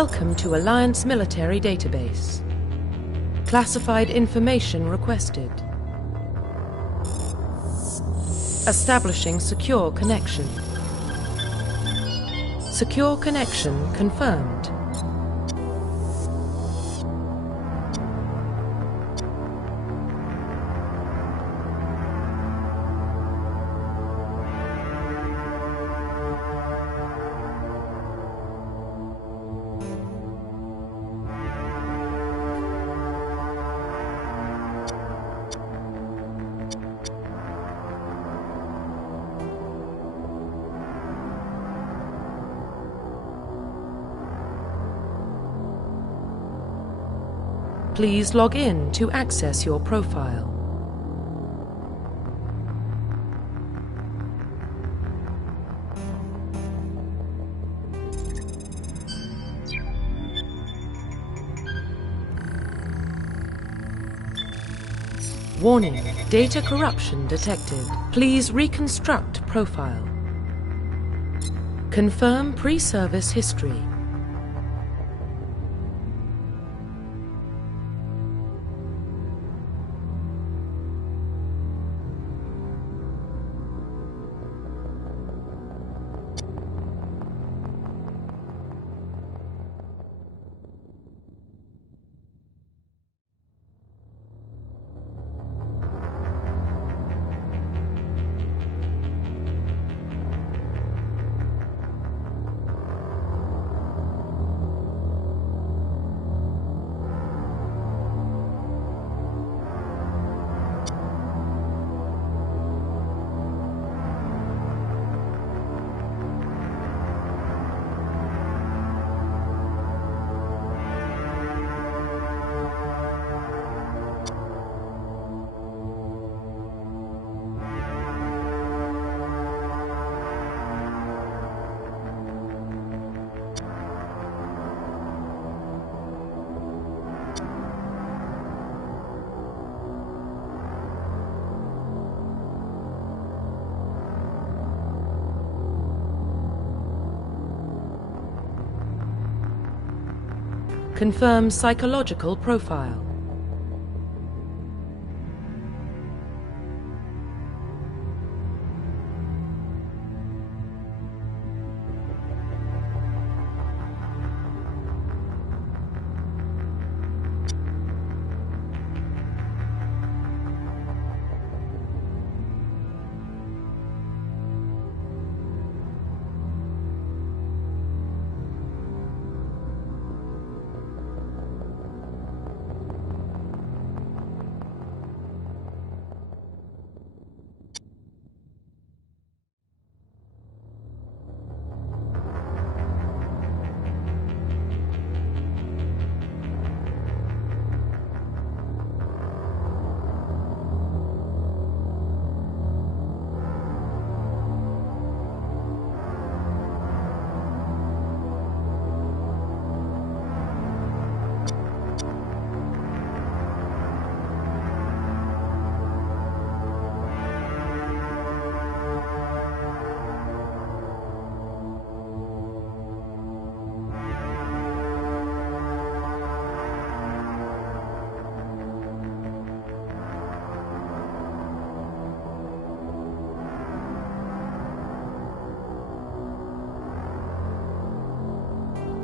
Welcome to Alliance Military Database. Classified information requested. Establishing secure connection. Secure connection confirmed. Please log in to access your profile. Warning, data corruption detected. Please reconstruct profile. Confirm pre-service history. Confirm psychological profile.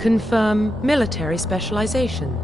Confirm military specialization.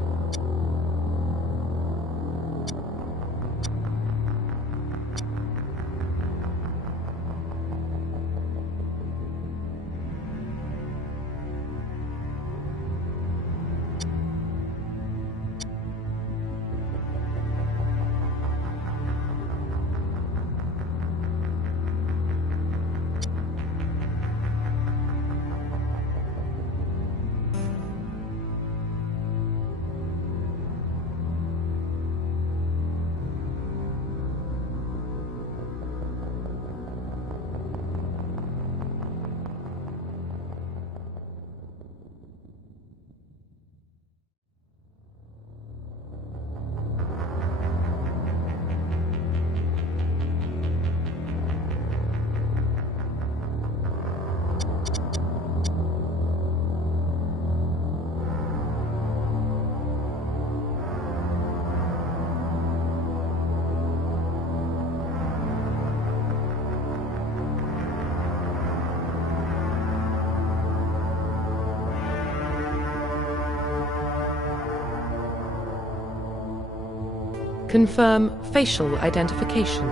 Confirm facial identification.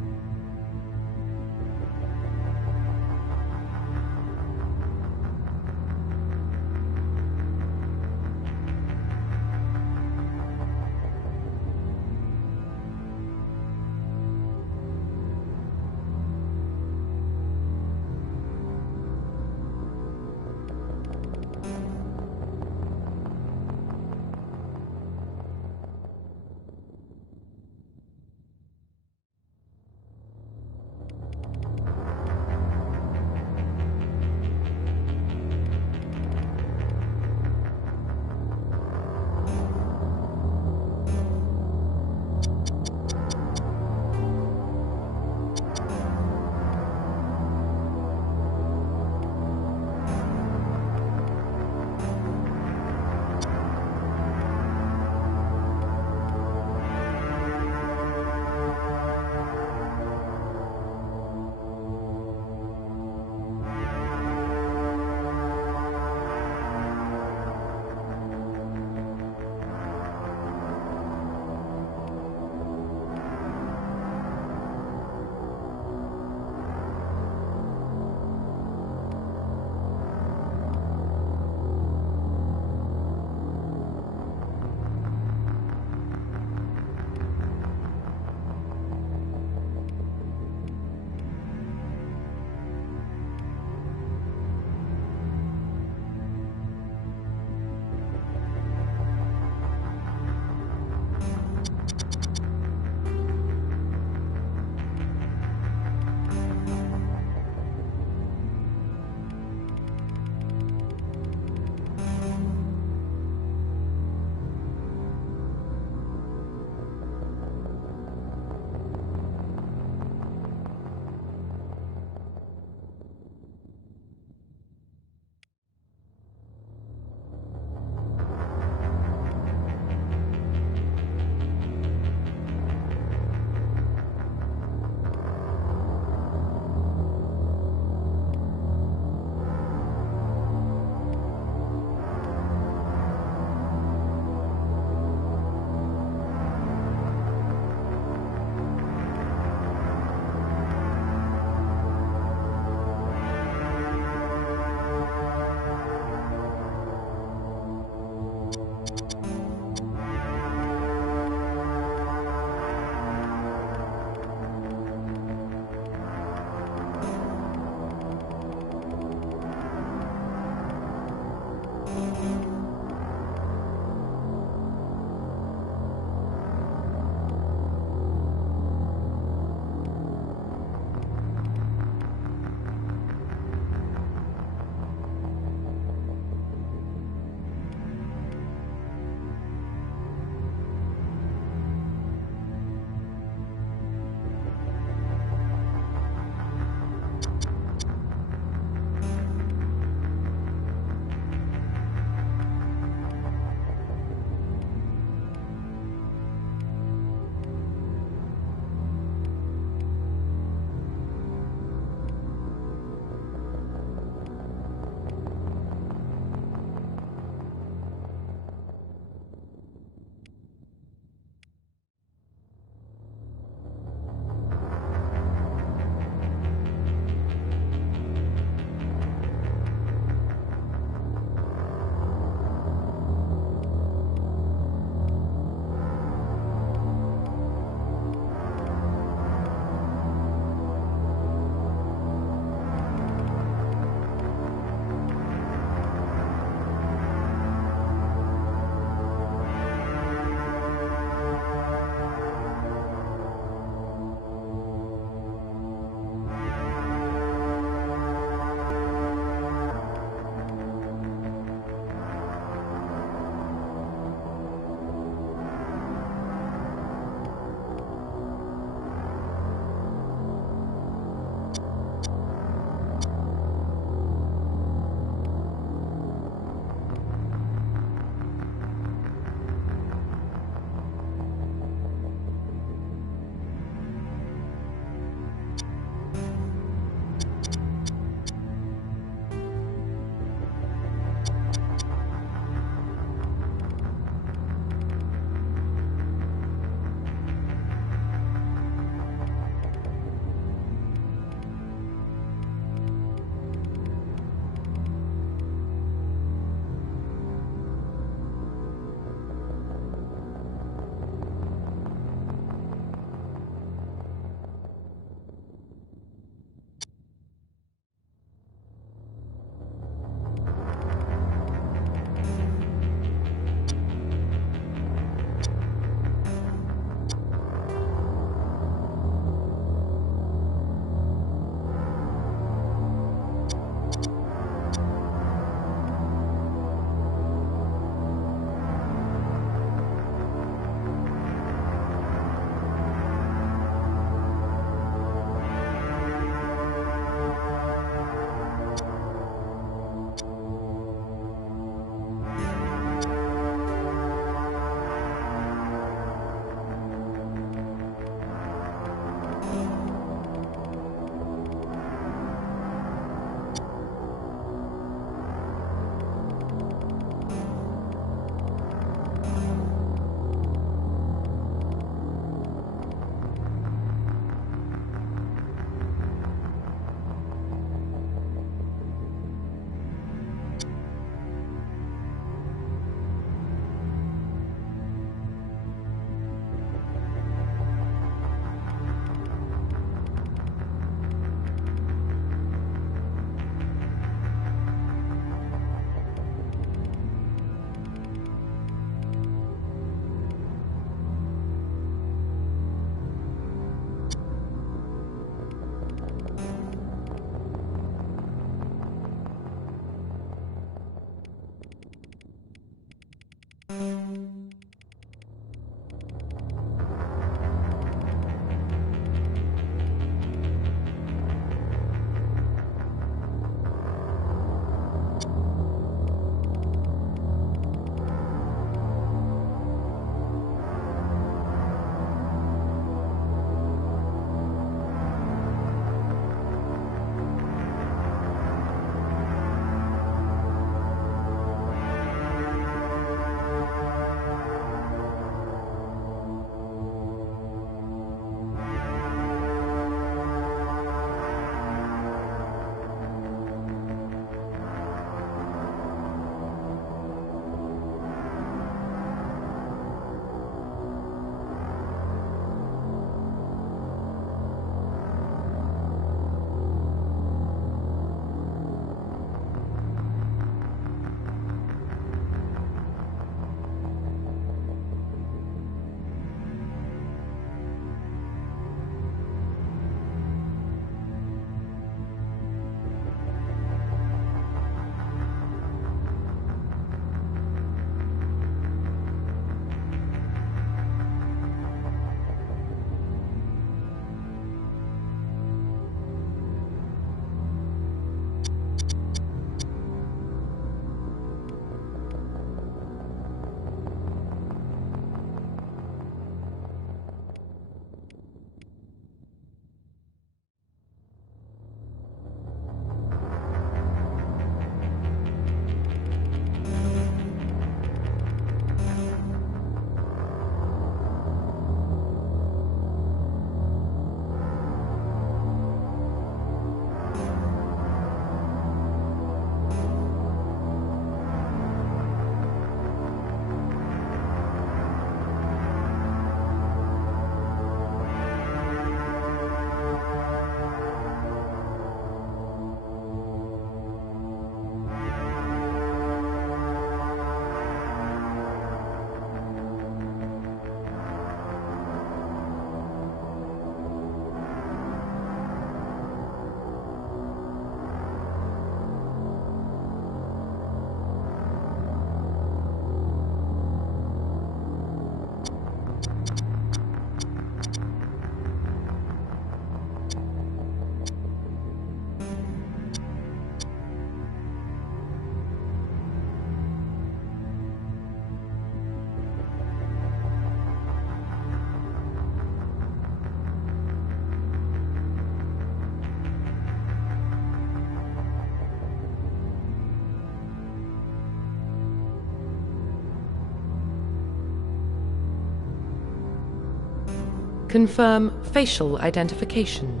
Confirm facial identification.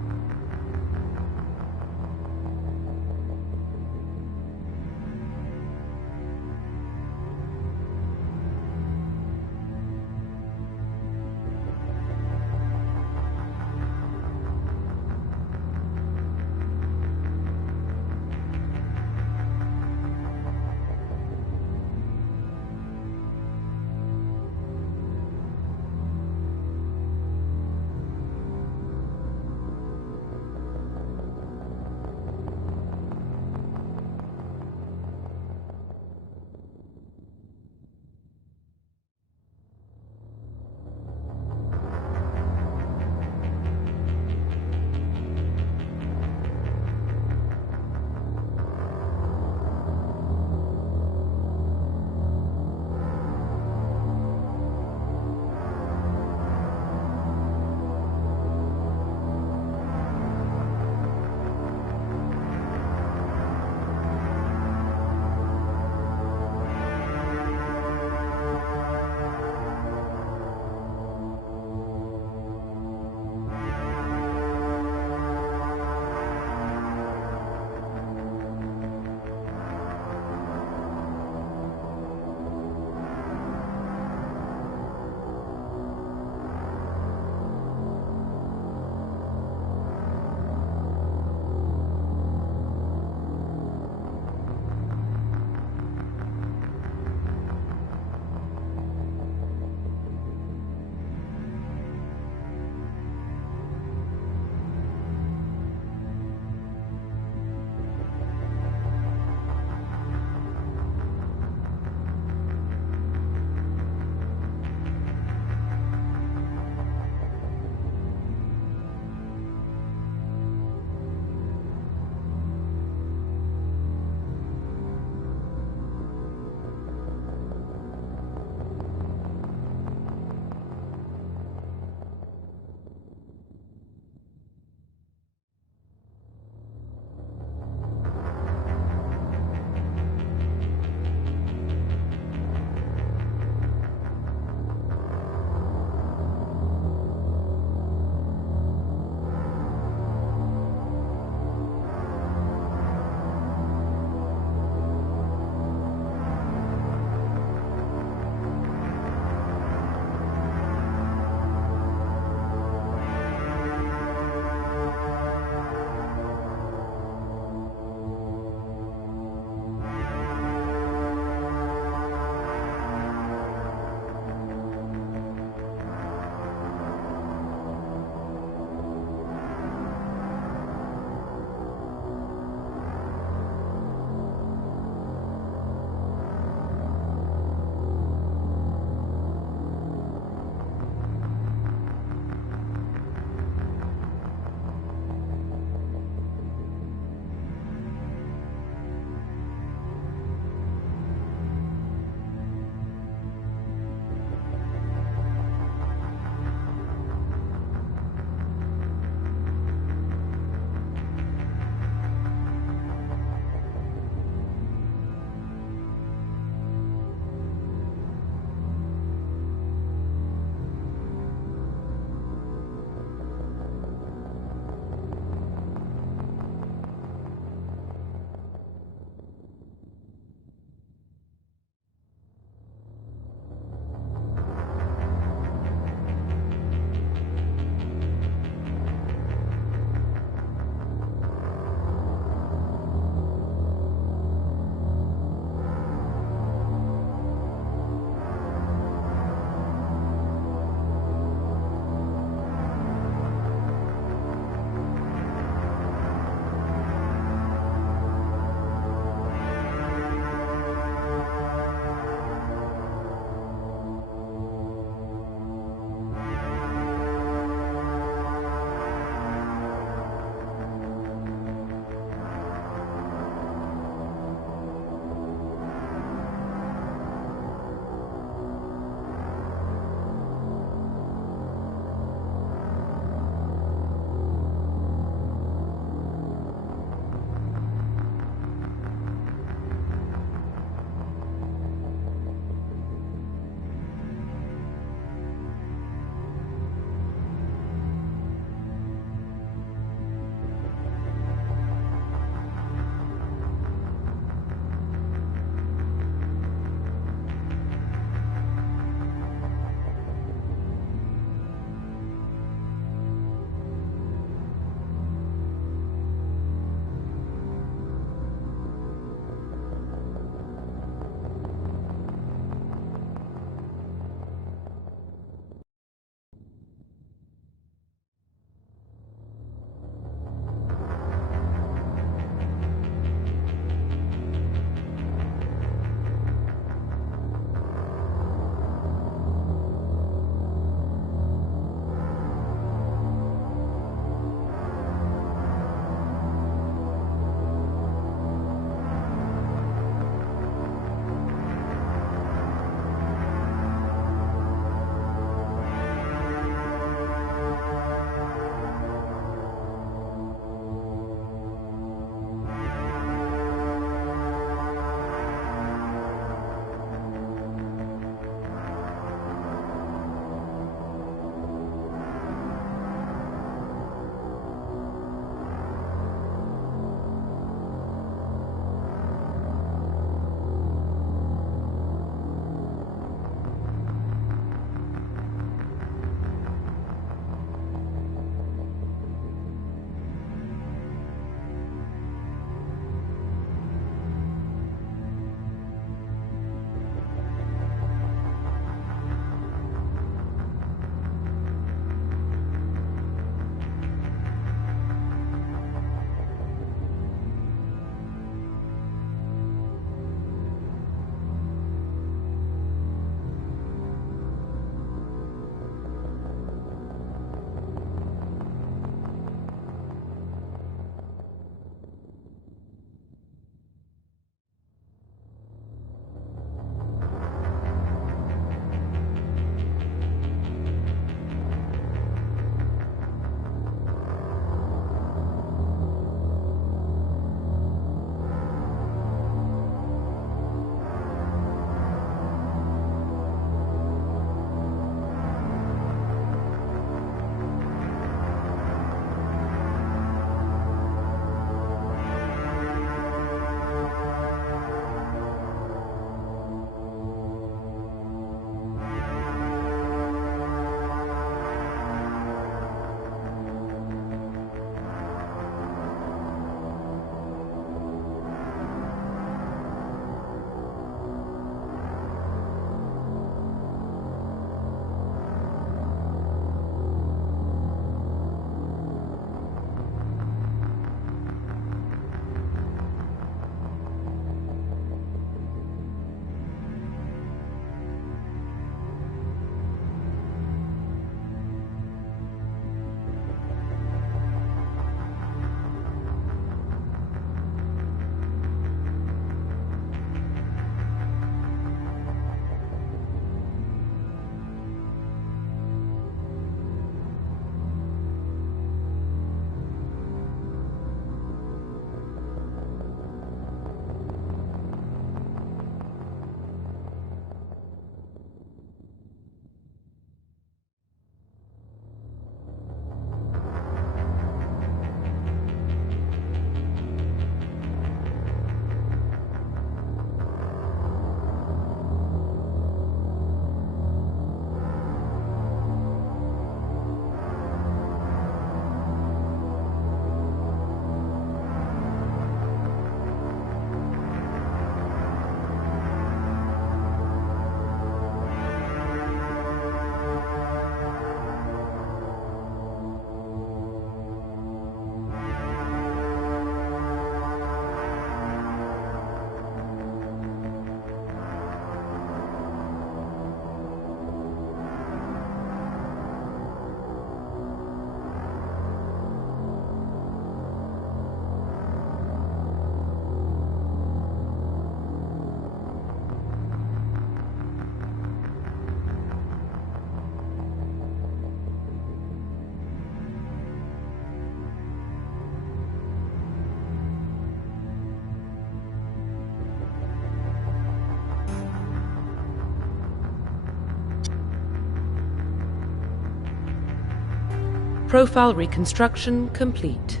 Profile reconstruction complete.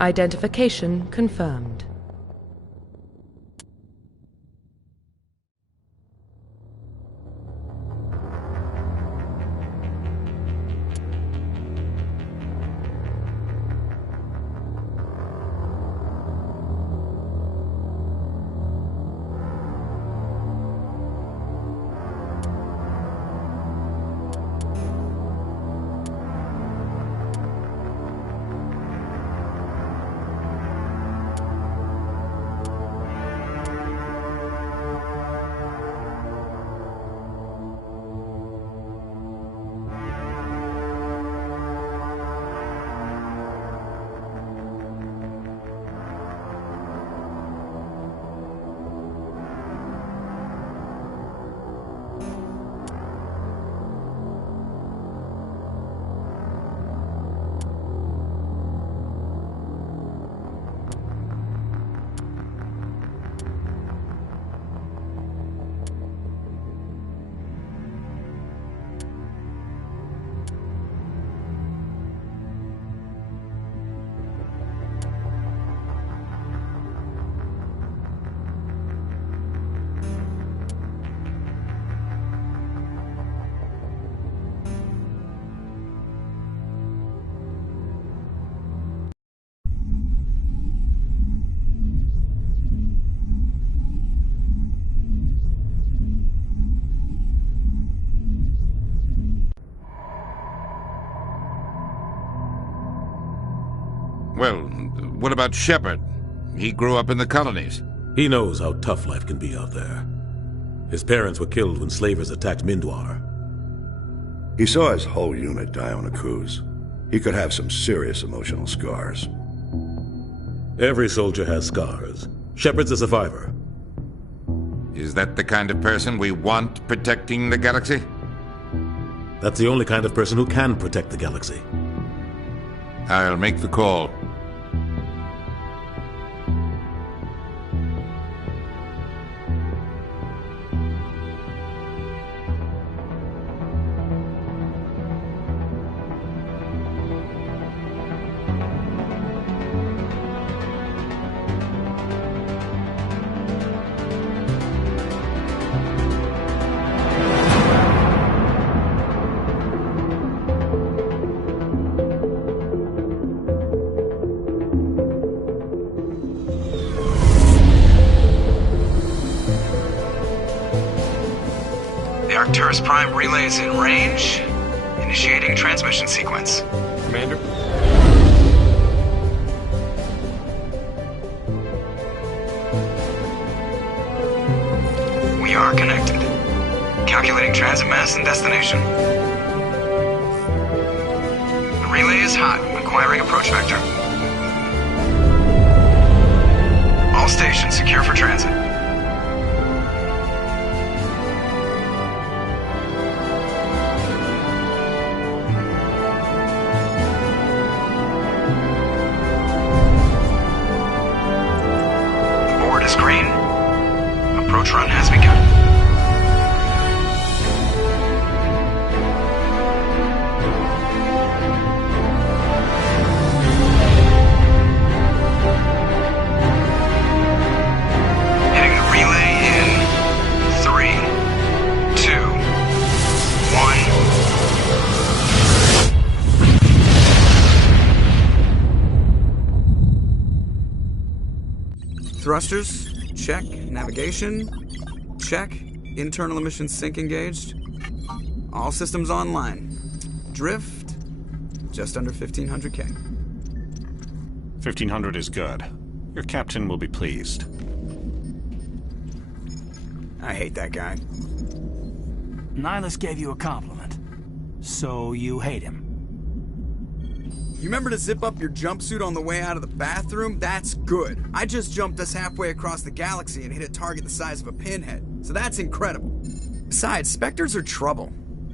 Identification confirmed. Well, what about Shepard? He grew up in the colonies. He knows how tough life can be out there. His parents were killed when slavers attacked Mindwar. He saw his whole unit die on a cruise. He could have some serious emotional scars. Every soldier has scars. Shepard's a survivor. Is that the kind of person we want protecting the galaxy? That's the only kind of person who can protect the galaxy. I'll make the call. Arcturus Prime relay is in range. Initiating transmission sequence. Commander? We are connected. Calculating transit mass and destination. The relay is hot. Acquiring approach vector. All stations secure for transit. Green. Approach run has begun. Hitting the relay in 3, 2, 1. Thrusters. Check. Navigation. Check. Internal emissions sync engaged. All systems online. Drift. Just under 1,500K. 1,500 is good. Your captain will be pleased. I hate that guy. Nihilus gave you a compliment. So you hate him. You remember to zip up your jumpsuit on the way out of the bathroom? That's good. I just jumped us halfway across the galaxy and hit a target the size of a pinhead. So that's incredible. Besides, Spectres are trouble.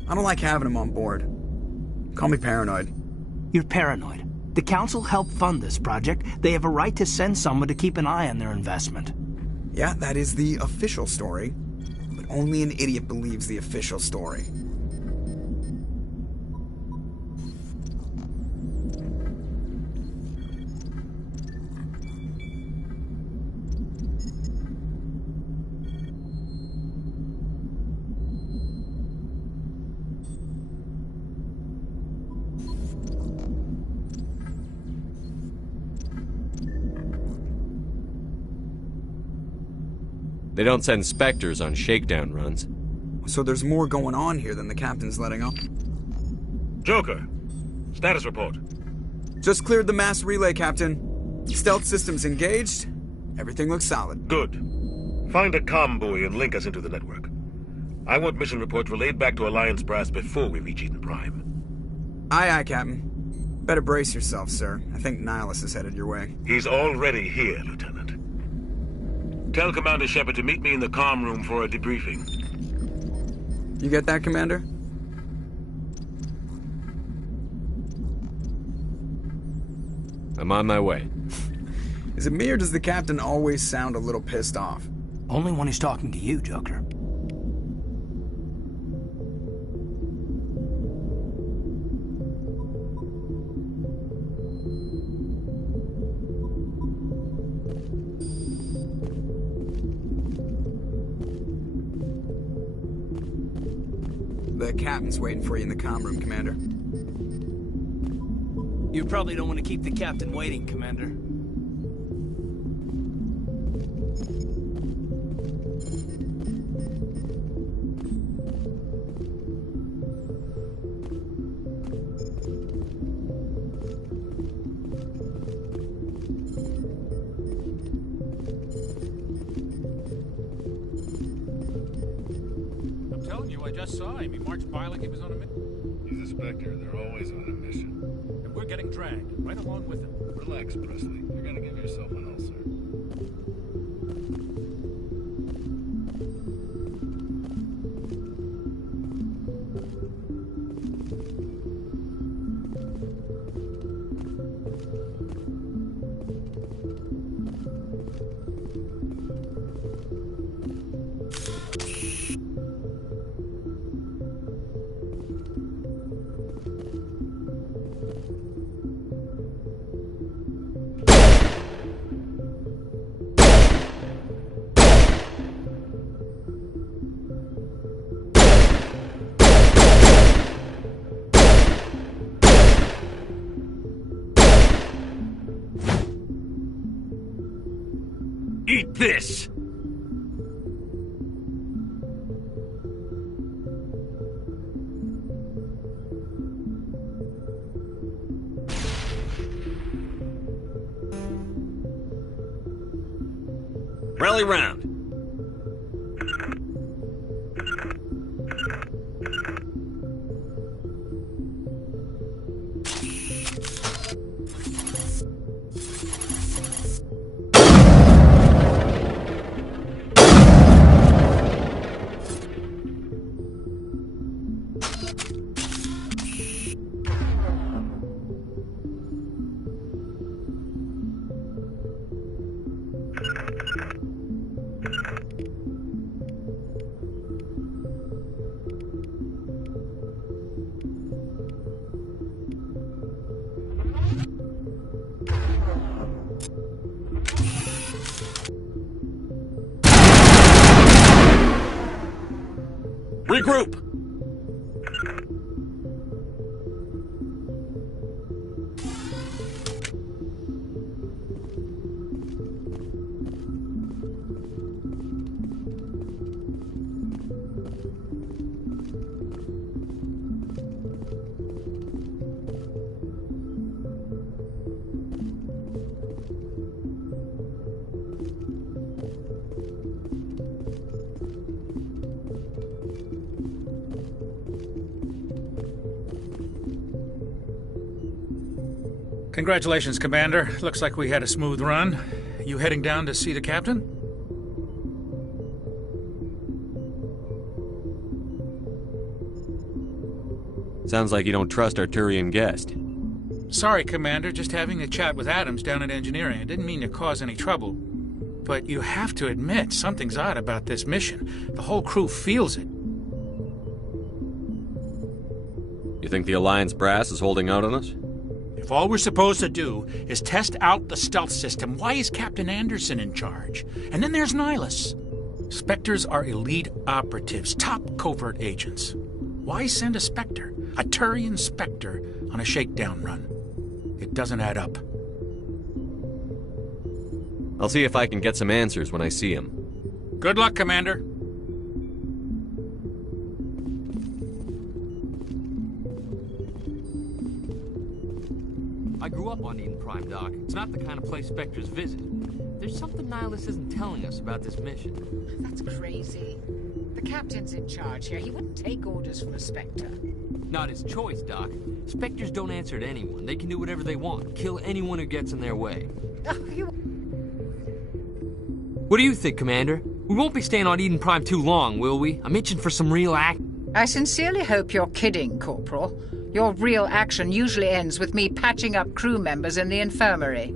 I don't like having them on board. Call me paranoid. You're paranoid. The Council helped fund this project. They have a right to send someone to keep an eye on their investment. Yeah, that is the official story. But only an idiot believes the official story. They don't send Spectres on shakedown runs. So there's more going on here than the captain's letting on. Joker, status report. Just cleared the mass relay, Captain. Stealth systems engaged. Everything looks solid. Good. Find a comm buoy and link us into the network. I want mission reports relayed back to Alliance Brass before we reach Eden Prime. Aye, aye, Captain. Better brace yourself, sir. I think Nihilus is headed your way. He's already here, Lieutenant. Tell Commander Shepard to meet me in the comm room for a debriefing. You get that, Commander? I'm on my way. Is it me or does the captain always sound a little pissed off? Only when he's talking to you, Joker. The captain's waiting for you in the comm room, Commander. You probably don't want to keep the captain waiting, Commander. I'm telling you, I just saw him. He marched by like he was on a mission. He's a Spectre. They're always on a mission. And we're getting dragged, right along with him. Relax, Presley. You're gonna give yourself an ulcer. Eat this! Rally round. Regroup! Congratulations, Commander. Looks like we had a smooth run. You heading down to see the captain? Sounds like you don't trust our Turian guest. Sorry, Commander. Just having a chat with Adams down at engineering. I didn't mean to cause any trouble. But you have to admit, something's odd about this mission. The whole crew feels it. You think the Alliance brass is holding out on us? If all we're supposed to do is test out the stealth system, why is Captain Anderson in charge? And then there's Nihilus. Spectres are elite operatives, top covert agents. Why send a Spectre, a Turian Spectre, on a shakedown run? It doesn't add up. I'll see if I can get some answers when I see him. Good luck, Commander. I grew up on Eden Prime, Doc. It's not the kind of place Spectres visit. There's something Nihilus isn't telling us about this mission. That's crazy. The captain's in charge here. He wouldn't take orders from a Spectre. Not his choice, Doc. Spectres don't answer to anyone. They can do whatever they want. Kill anyone who gets in their way. What do you think, Commander? We won't be staying on Eden Prime too long, will we? I'm itching for some real action. I sincerely hope you're kidding, Corporal. Your real action usually ends with me patching up crew members in the infirmary.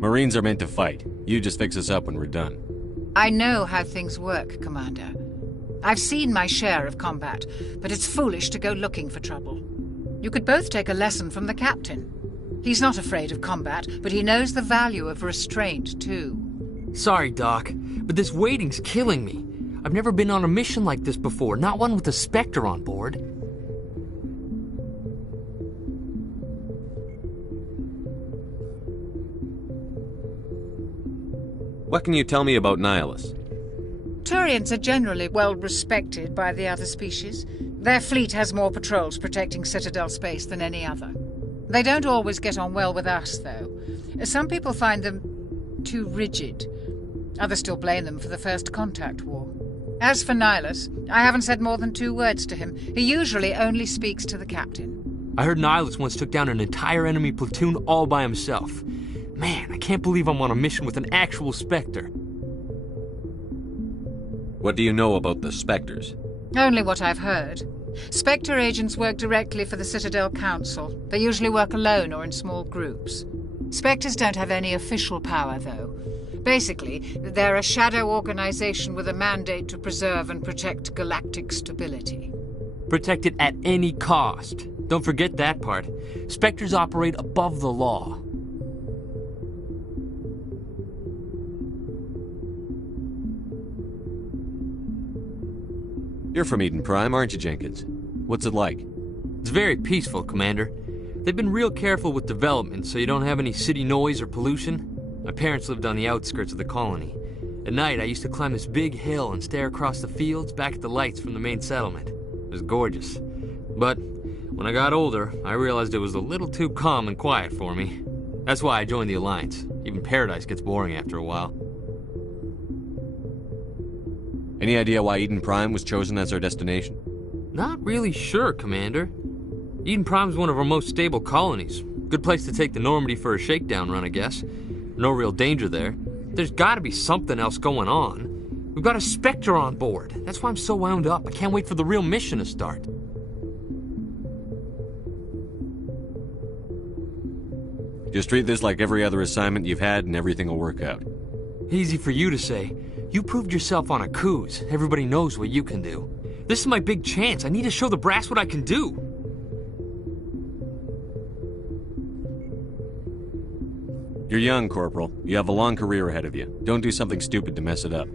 Marines are meant to fight. You just fix us up when we're done. I know how things work, Commander. I've seen my share of combat, but it's foolish to go looking for trouble. You could both take a lesson from the captain. He's not afraid of combat, but he knows the value of restraint, too. Sorry, Doc, but this waiting's killing me. I've never been on a mission like this before, not one with a Spectre on board. What can you tell me about Nihilus? Turians are generally well respected by the other species. Their fleet has more patrols protecting Citadel space than any other. They don't always get on well with us, though. Some people find them too rigid. Others still blame them for the First Contact War. As for Nihilus, I haven't said more than 2 words to him. He usually only speaks to the captain. I heard Nihilus once took down an entire enemy platoon all by himself. Man, I can't believe I'm on a mission with an actual Spectre. What do you know about the Spectres? Only what I've heard. Spectre agents work directly for the Citadel Council. They usually work alone or in small groups. Spectres don't have any official power, though. Basically, they're a shadow organization with a mandate to preserve and protect galactic stability. Protect it at any cost. Don't forget that part. Spectres operate above the law. You're from Eden Prime, aren't you, Jenkins? What's it like? It's very peaceful, Commander. They've been real careful with development so you don't have any city noise or pollution. My parents lived on the outskirts of the colony. At night, I used to climb this big hill and stare across the fields back at the lights from the main settlement. It was gorgeous. But when I got older, I realized it was a little too calm and quiet for me. That's why I joined the Alliance. Even Paradise gets boring after a while. Any idea why Eden Prime was chosen as our destination? Not really sure, Commander. Eden Prime's one of our most stable colonies. Good place to take the Normandy for a shakedown run, I guess. No real danger there. There's gotta be something else going on. We've got a Spectre on board. That's why I'm so wound up. I can't wait for the real mission to start. Just treat this like every other assignment you've had and everything will work out. Easy for you to say. You proved yourself on Akuz. Everybody knows what you can do. This is my big chance. I need to show the brass what I can do. You're young, Corporal. You have a long career ahead of you. Don't do something stupid to mess it up.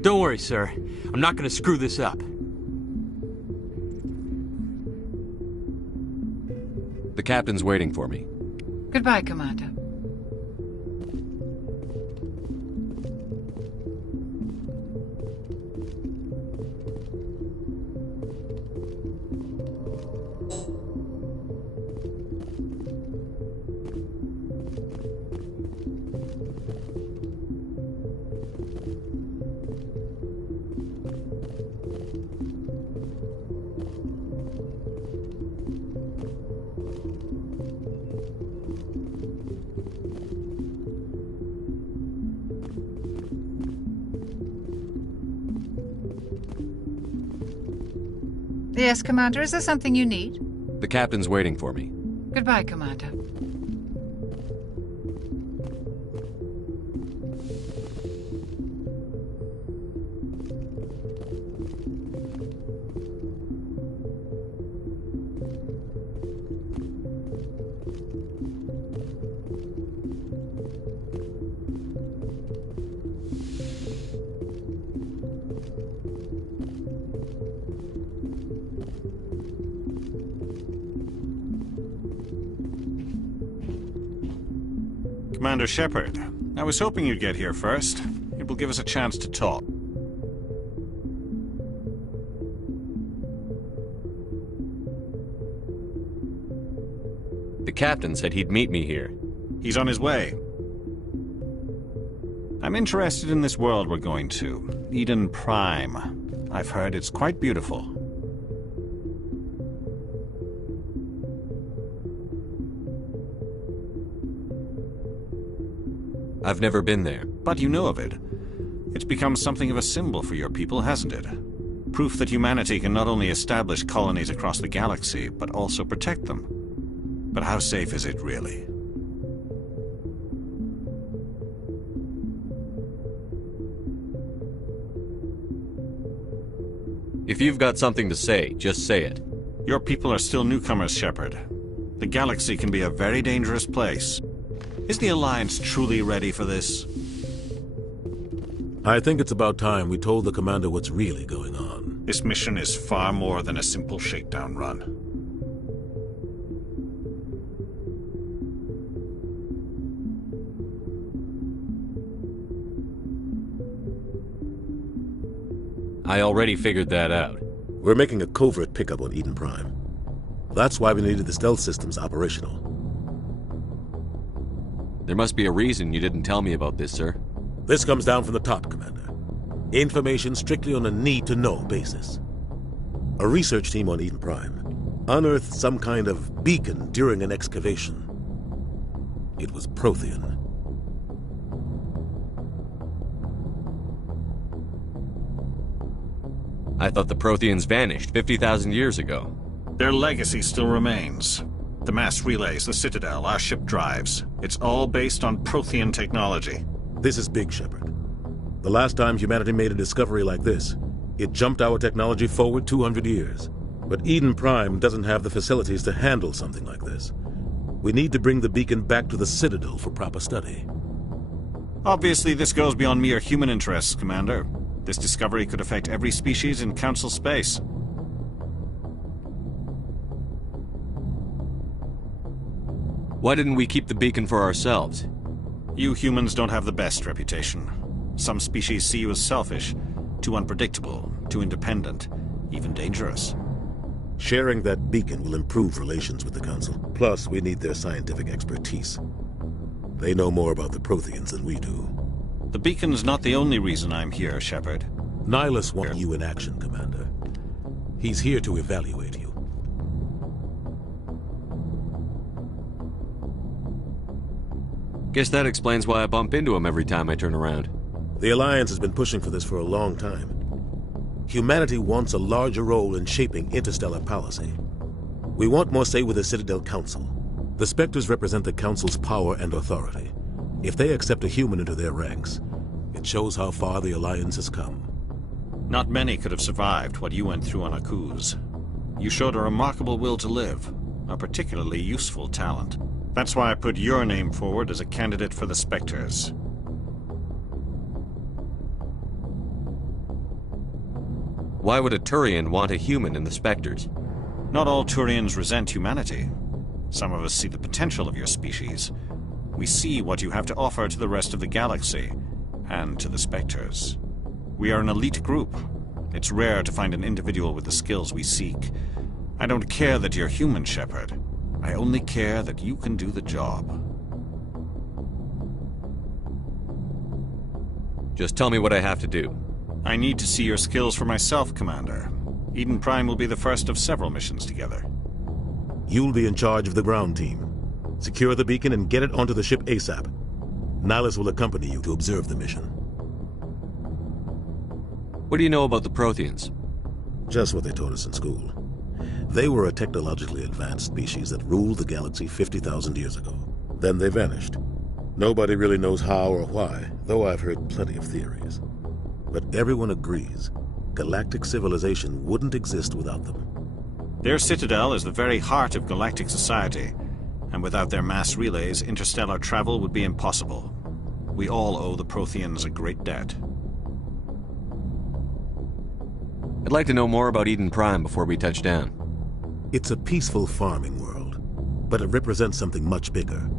Don't worry, sir. I'm not gonna screw this up. The captain's waiting for me. Goodbye, Commander. Yes, Commander. Is there something you need? The captain's waiting for me. Goodbye, Commander. Commander Shepard, I was hoping you'd get here first. It will give us a chance to talk. The captain said he'd meet me here. He's on his way. I'm interested in this world we're going to, Eden Prime. I've heard it's quite beautiful. I've never been there. But you know of it. It's become something of a symbol for your people, hasn't it? Proof that humanity can not only establish colonies across the galaxy, but also protect them. But how safe is it, really? If you've got something to say, just say it. Your people are still newcomers, Shepard. The galaxy can be a very dangerous place. Is the Alliance truly ready for this? I think it's about time we told the Commander what's really going on. This mission is far more than a simple shakedown run. I already figured that out. We're making a covert pickup on Eden Prime. That's why we needed the stealth systems operational. There must be a reason you didn't tell me about this, sir. This comes down from the top, Commander. Information strictly on a need-to-know basis. A research team on Eden Prime unearthed some kind of beacon during an excavation. It was Prothean. I thought the Protheans vanished 50,000 years ago. Their legacy still remains. The mass relays, the Citadel, our ship drives. It's all based on Prothean technology. This is big, Shepard. The last time humanity made a discovery like this, it jumped our technology forward 200 years. But Eden Prime doesn't have the facilities to handle something like this. We need to bring the beacon back to the Citadel for proper study. Obviously, this goes beyond mere human interests, Commander. This discovery could affect every species in Council space. Why didn't we keep the beacon for ourselves? You humans don't have the best reputation. Some species see you as selfish, too unpredictable, too independent, even dangerous. Sharing that beacon will improve relations with the Council. Plus, we need their scientific expertise. They know more about the Protheans than we do. The beacon's not the only reason I'm here, Shepard. Nihilus wants you in action, Commander. He's here to evaluate you. Guess that explains why I bump into him every time I turn around. The Alliance has been pushing for this for a long time. Humanity wants a larger role in shaping interstellar policy. We want more say with the Citadel Council. The Spectres represent the Council's power and authority. If they accept a human into their ranks, it shows how far the Alliance has come. Not many could have survived what you went through on Akuz. You showed a remarkable will to live, a particularly useful talent. That's why I put your name forward as a candidate for the Spectres. Why would a Turian want a human in the Spectres? Not all Turians resent humanity. Some of us see the potential of your species. We see what you have to offer to the rest of the galaxy, and to the Spectres. We are an elite group. It's rare to find an individual with the skills we seek. I don't care that you're human, Shepard. I only care that you can do the job. Just tell me what I have to do. I need to see your skills for myself, Commander. Eden Prime will be the first of several missions together. You'll be in charge of the ground team. Secure the beacon and get it onto the ship ASAP. Nihilus will accompany you to observe the mission. What do you know about the Protheans? Just what they taught us in school. They were a technologically advanced species that ruled the galaxy 50,000 years ago. Then they vanished. Nobody really knows how or why, though I've heard plenty of theories. But everyone agrees galactic civilization wouldn't exist without them. Their citadel is the very heart of galactic society, and without their mass relays, interstellar travel would be impossible. We all owe the Protheans a great debt. I'd like to know more about Eden Prime before we touch down. It's a peaceful farming world, but it represents something much bigger.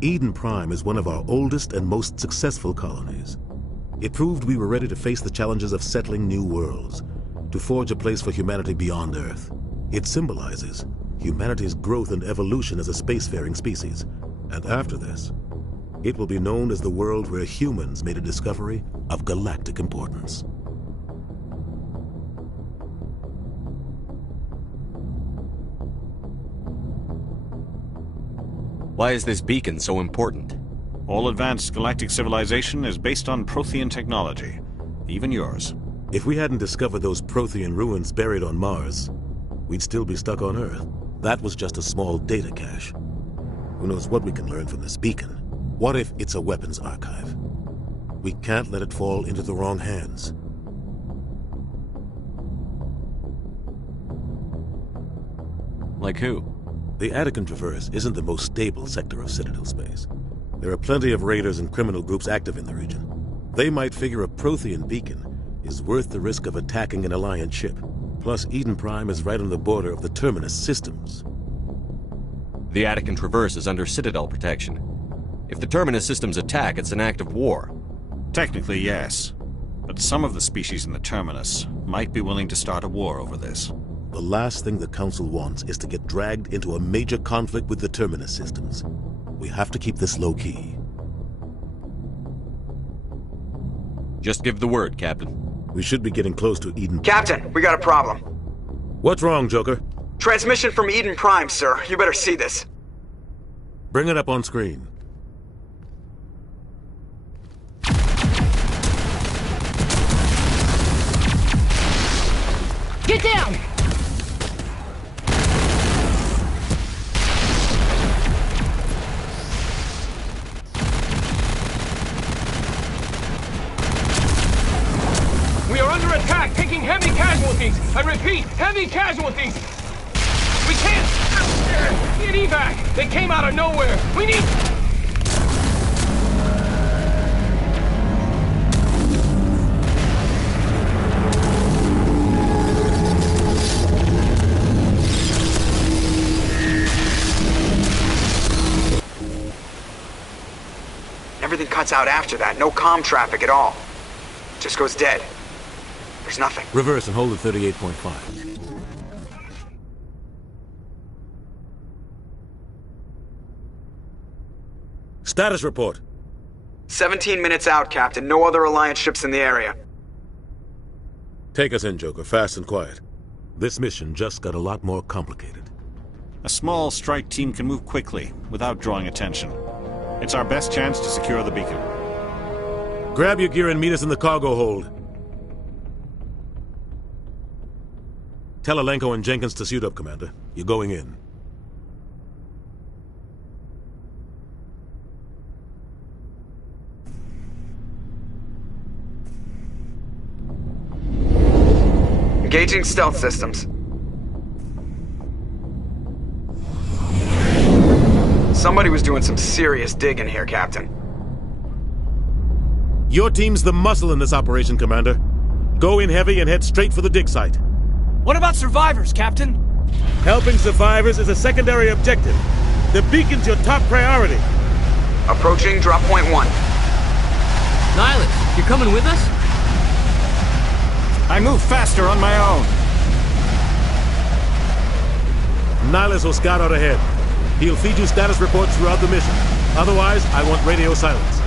Eden Prime is one of our oldest and most successful colonies. It proved we were ready to face the challenges of settling new worlds, to forge a place for humanity beyond Earth. It symbolizes humanity's growth and evolution as a spacefaring species. And after this, it will be known as the world where humans made a discovery of galactic importance. Why is this beacon so important? All advanced galactic civilization is based on Prothean technology, even yours. If we hadn't discovered those Prothean ruins buried on Mars, we'd still be stuck on Earth. That was just a small data cache. Who knows what we can learn from this beacon? What if it's a weapons archive? We can't let it fall into the wrong hands. Like who? The Attican Traverse isn't the most stable sector of Citadel space. There are plenty of raiders and criminal groups active in the region. They might figure a Prothean beacon is worth the risk of attacking an Alliance ship. Plus, Eden Prime is right on the border of the Terminus systems. The Attican Traverse is under Citadel protection. If the Terminus systems attack, it's an act of war. Technically, yes. But some of the species in the Terminus might be willing to start a war over this. The last thing the Council wants is to get dragged into a major conflict with the Terminus systems. We have to keep this low-key. Just give the word, Captain. We should be getting close to Eden. Captain, we got a problem. What's wrong, Joker? Transmission from Eden Prime, sir. You better see this. Bring it up on screen. Get down! We are under attack, taking heavy casualties. I repeat, heavy casualties. We can't get evac. They came out of nowhere. We need... Everything cuts out after that. No comm traffic at all. Just goes dead. There's nothing. Reverse and hold at 38.5. Status report. 17 minutes out, Captain. No other Alliance ships in the area. Take us in, Joker, fast and quiet. This mission just got a lot more complicated. A small strike team can move quickly, without drawing attention. It's our best chance to secure the beacon. Grab your gear and meet us in the cargo hold. Tell Alenko and Jenkins to suit up, Commander. You're going in. Engaging stealth systems. Somebody was doing some serious digging here, Captain. Your team's the muscle in this operation, Commander. Go in heavy and head straight for the dig site. What about survivors, Captain? Helping survivors is a secondary objective. The beacon's your top priority. Approaching drop point 1. Nihilus, you're coming with us? I move faster on my own. Nihilus will scout out ahead. He'll feed you status reports throughout the mission. Otherwise, I want radio silence.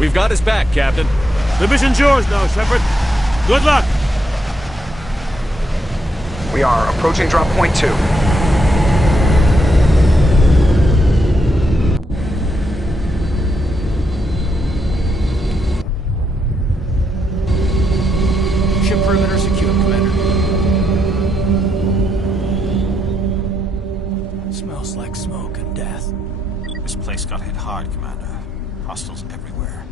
We've got his back, Captain. The mission's yours now, Shepard. Good luck! We are approaching drop point 2. place got hit hard, Commander. Hostiles everywhere.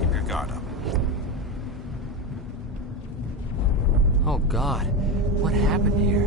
Keep your guard up. Oh God, what happened here?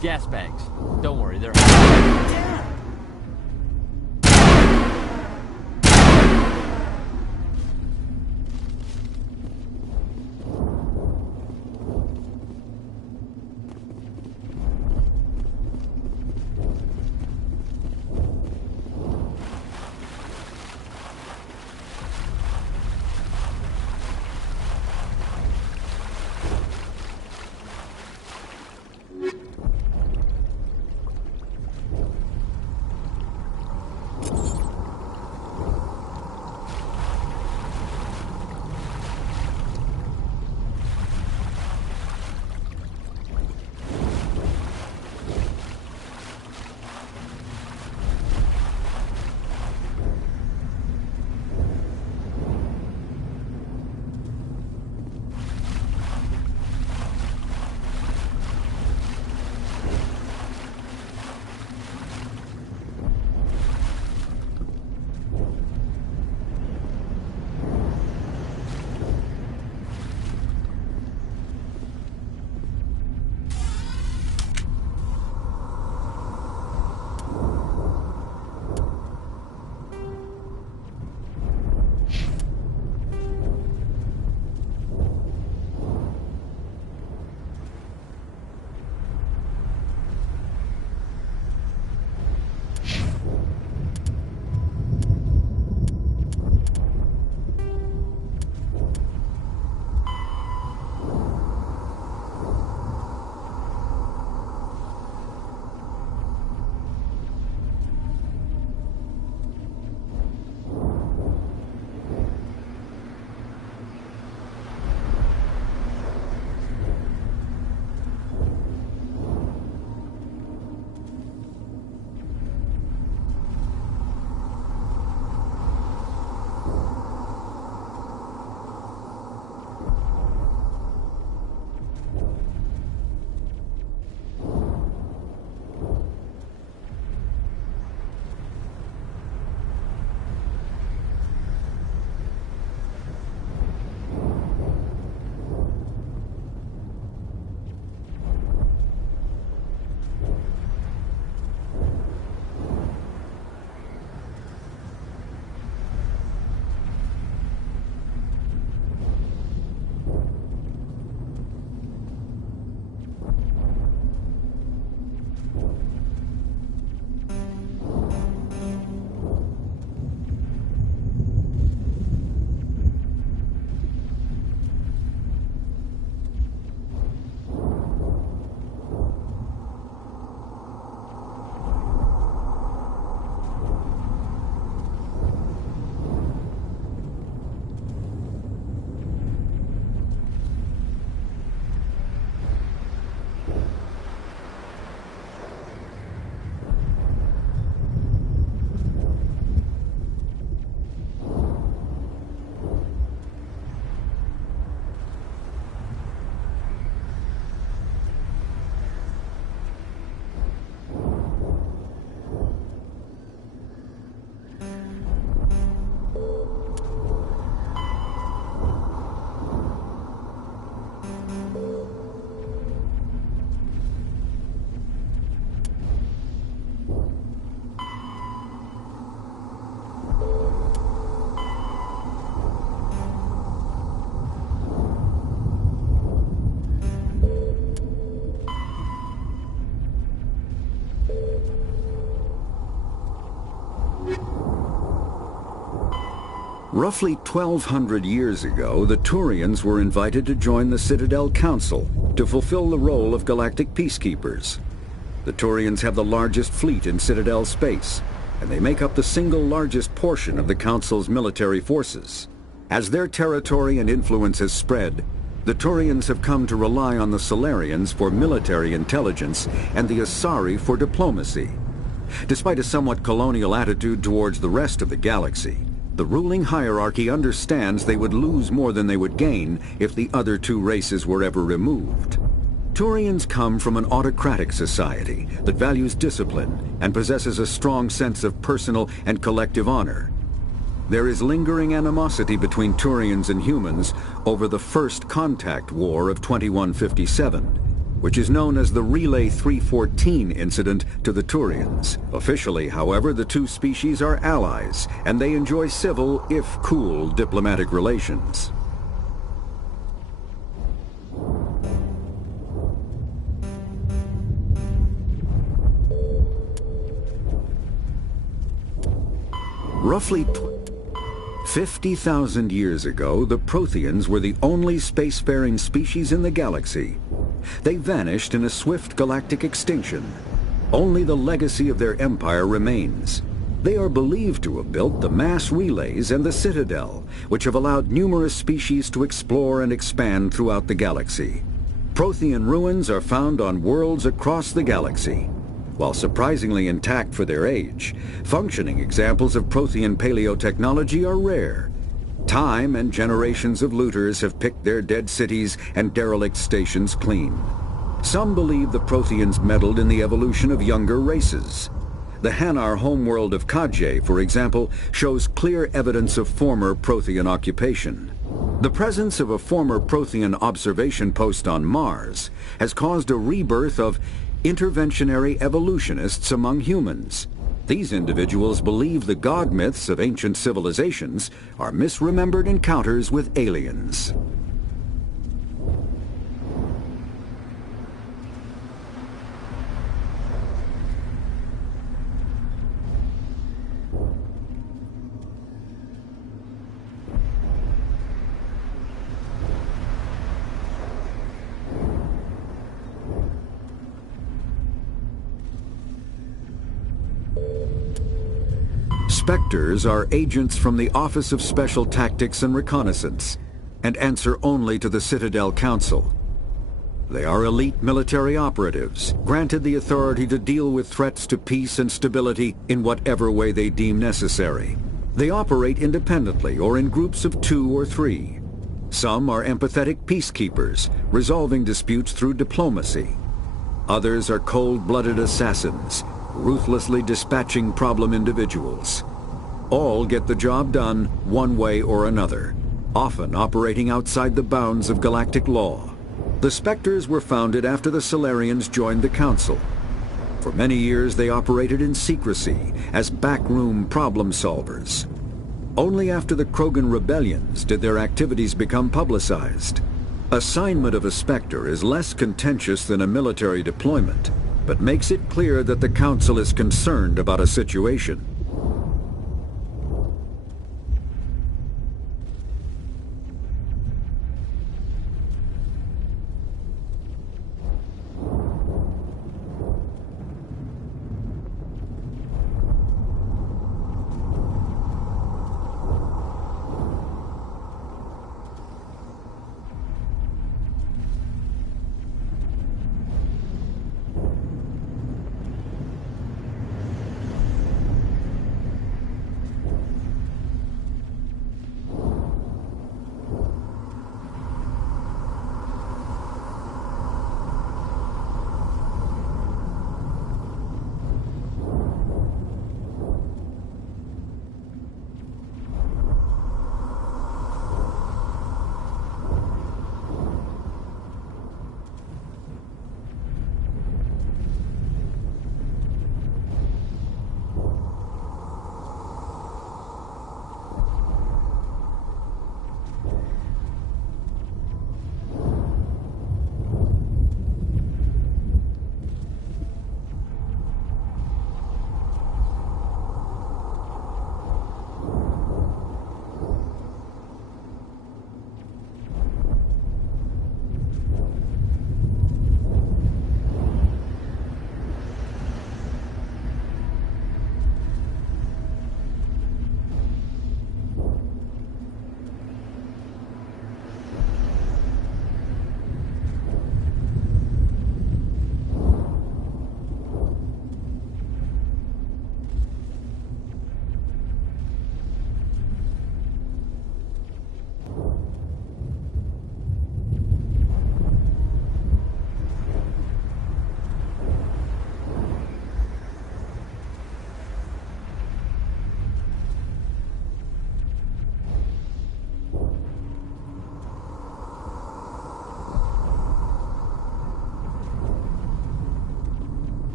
Gas bags. Don't worry, they're... Roughly 1,200 years ago, the Turians were invited to join the Citadel Council to fulfill the role of galactic peacekeepers. The Turians have the largest fleet in Citadel space, and they make up the single largest portion of the Council's military forces. As their territory and influence has spread, the Turians have come to rely on the Salarians for military intelligence and the Asari for diplomacy. Despite a somewhat colonial attitude towards the rest of the galaxy, the ruling hierarchy understands they would lose more than they would gain if the other two races were ever removed. Turians come from an autocratic society that values discipline and possesses a strong sense of personal and collective honor. There is lingering animosity between Turians and humans over the First Contact War of 2157, which is known as the Relay 314 incident to the Turians. Officially, however, the two species are allies, and they enjoy civil, if cool, diplomatic relations. Roughly 50,000 years ago, the Protheans were the only spacefaring species in the galaxy. They vanished in a swift galactic extinction. Only the legacy of their empire remains. They are believed to have built the mass relays and the Citadel, which have allowed numerous species to explore and expand throughout the galaxy. Prothean ruins are found on worlds across the galaxy. While surprisingly intact for their age, functioning examples of Prothean paleotechnology are rare. Time and generations of looters have picked their dead cities and derelict stations clean. Some believe the Protheans meddled in the evolution of younger races. The Hanar homeworld of Kaj'eh, for example, shows clear evidence of former Prothean occupation. The presence of a former Prothean observation post on Mars has caused a rebirth of interventionary evolutionists among humans. These individuals believe the god myths of ancient civilizations are misremembered encounters with aliens. Spectres are agents from the Office of Special Tactics and Reconnaissance, and answer only to the Citadel Council. They are elite military operatives, granted the authority to deal with threats to peace and stability in whatever way they deem necessary. They operate independently or in groups of 2 or 3. Some are empathetic peacekeepers, resolving disputes through diplomacy. Others are cold-blooded assassins, ruthlessly dispatching problem individuals. All get the job done one way or another, often operating outside the bounds of galactic law. The Spectres were founded after the Salarians joined the Council. For many years they operated in secrecy as backroom problem solvers. Only after the Krogan rebellions did their activities become publicized. Assignment of a Spectre is less contentious than a military deployment, but makes it clear that the Council is concerned about a situation.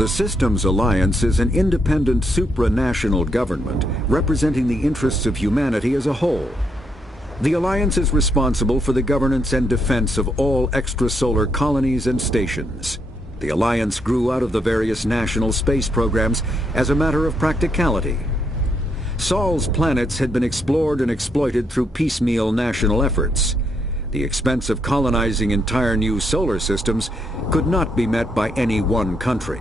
The Systems Alliance is an independent supranational government representing the interests of humanity as a whole. The Alliance is responsible for the governance and defense of all extrasolar colonies and stations. The Alliance grew out of the various national space programs as a matter of practicality. Sol's planets had been explored and exploited through piecemeal national efforts. The expense of colonizing entire new solar systems could not be met by any one country.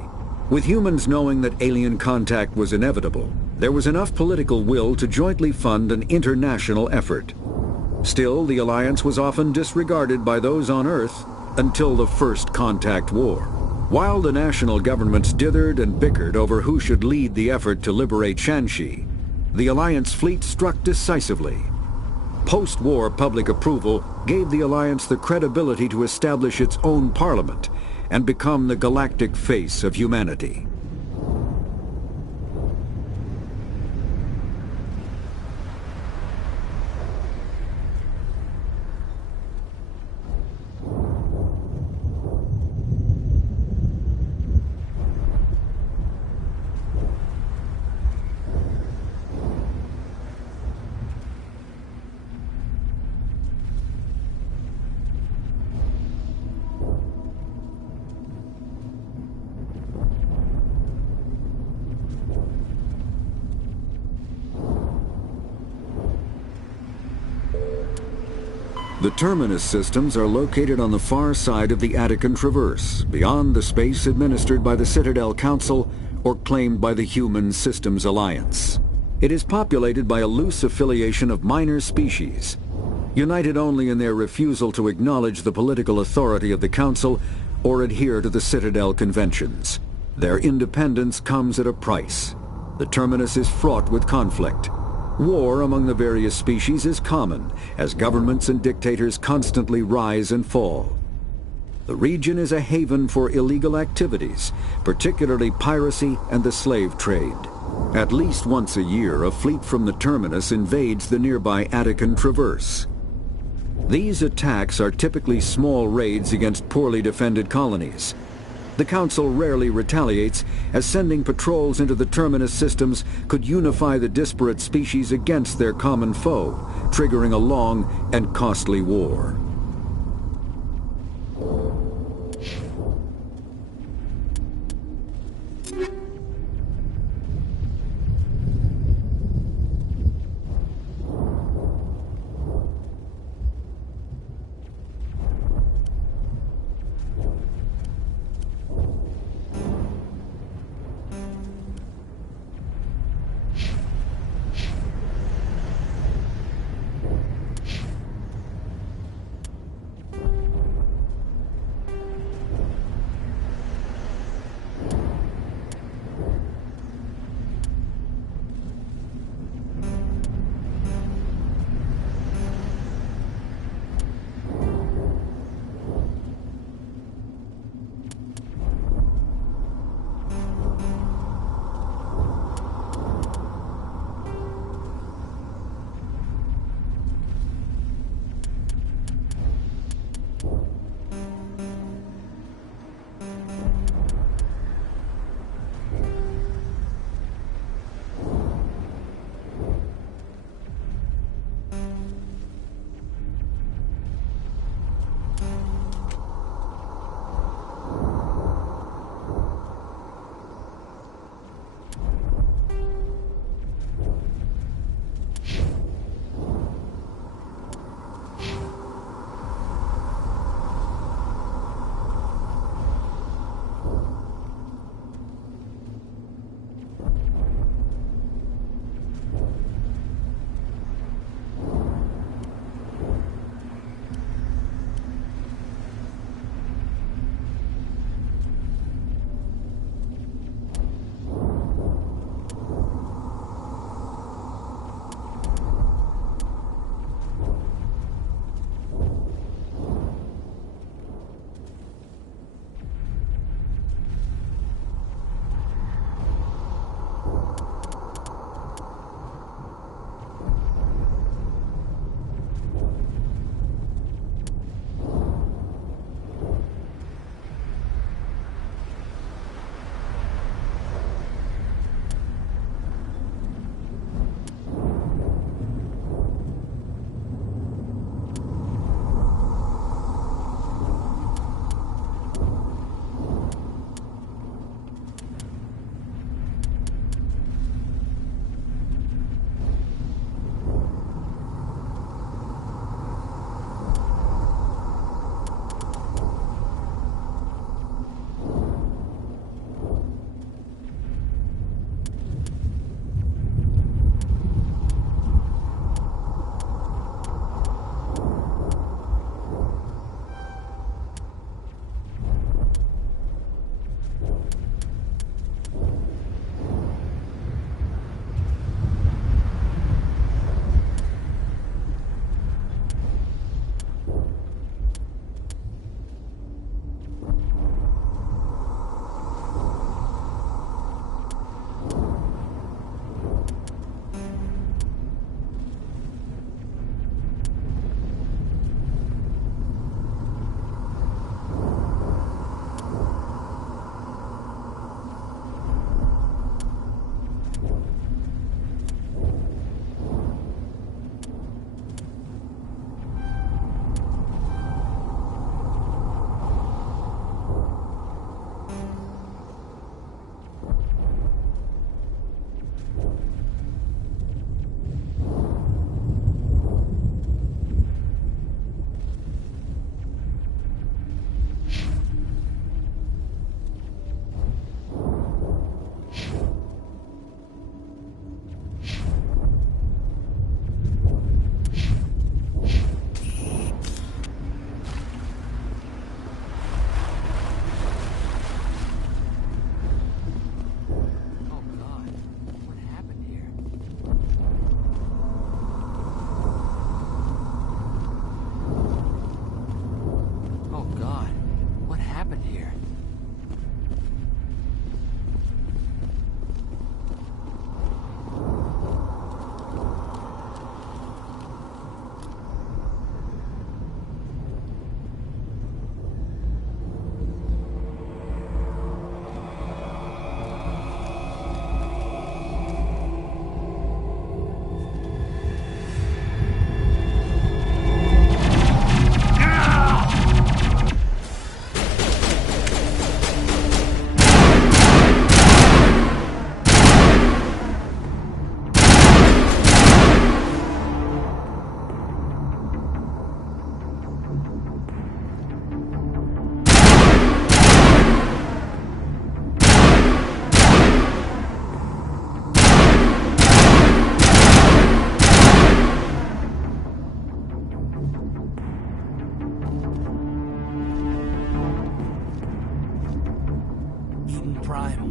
With humans knowing that alien contact was inevitable, there was enough political will to jointly fund an international effort. Still, the Alliance was often disregarded by those on Earth until the First Contact War. While the national governments dithered and bickered over who should lead the effort to liberate Shanxi, the Alliance fleet struck decisively. Post-war public approval gave the Alliance the credibility to establish its own parliament and become the galactic face of humanity. The Terminus systems are located on the far side of the Attican Traverse, beyond the space administered by the Citadel Council or claimed by the Human Systems Alliance. It is populated by a loose affiliation of minor species, united only in their refusal to acknowledge the political authority of the Council or adhere to the Citadel Conventions. Their independence comes at a price. The Terminus is fraught with conflict. War among the various species is common, as governments and dictators constantly rise and fall. The region is a haven for illegal activities, particularly piracy and the slave trade. At least once a year, a fleet from the Terminus invades the nearby Attican Traverse. These attacks are typically small raids against poorly defended colonies. The Council rarely retaliates, as sending patrols into the Terminus systems could unify the disparate species against their common foe, triggering a long and costly war.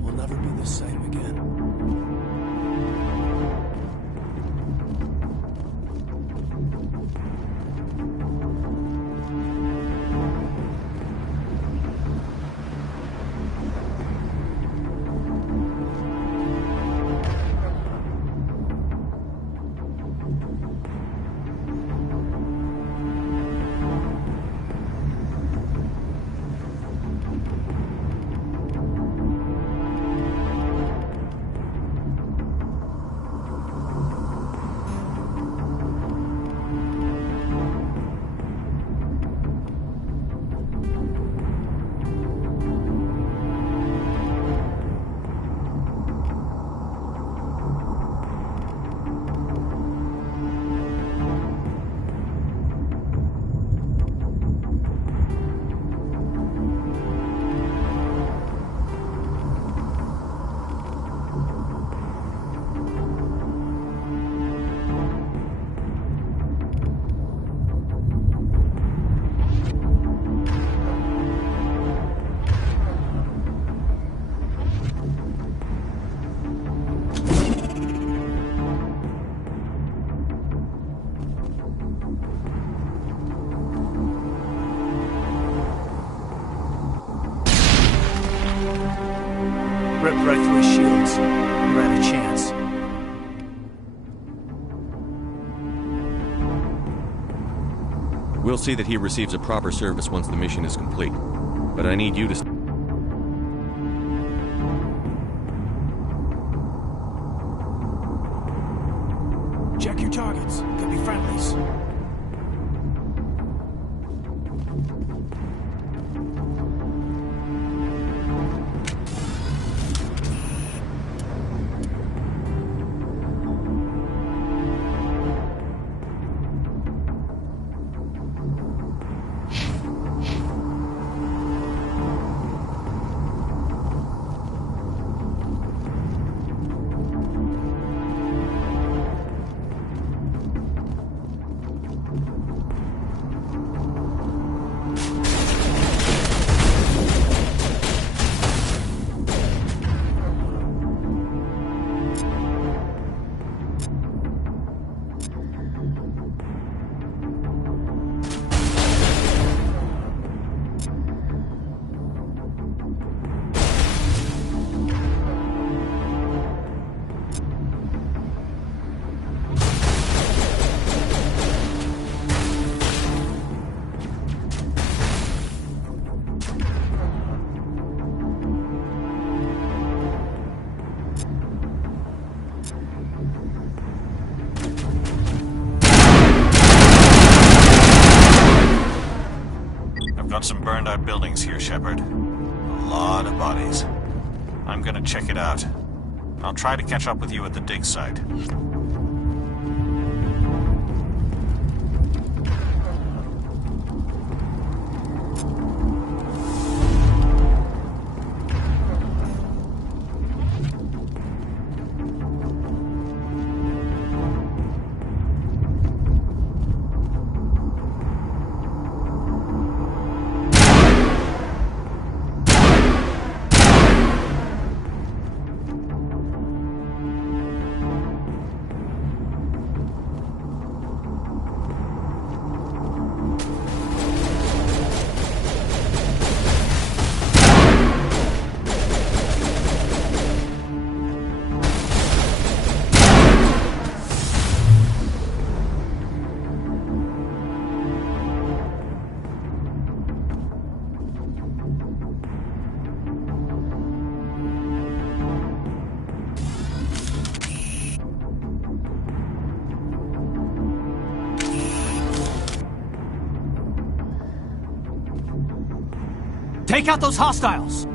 will never be the same again. Ripped right through his shields. Never had a chance. We'll see that he receives a proper service once the mission is complete. But I need you to... Check your targets. Could be friendlies. Got some burned out buildings here, Shepard. A lot of bodies. I'm gonna check it out. I'll try to catch up with you at the dig site. Take out those hostiles!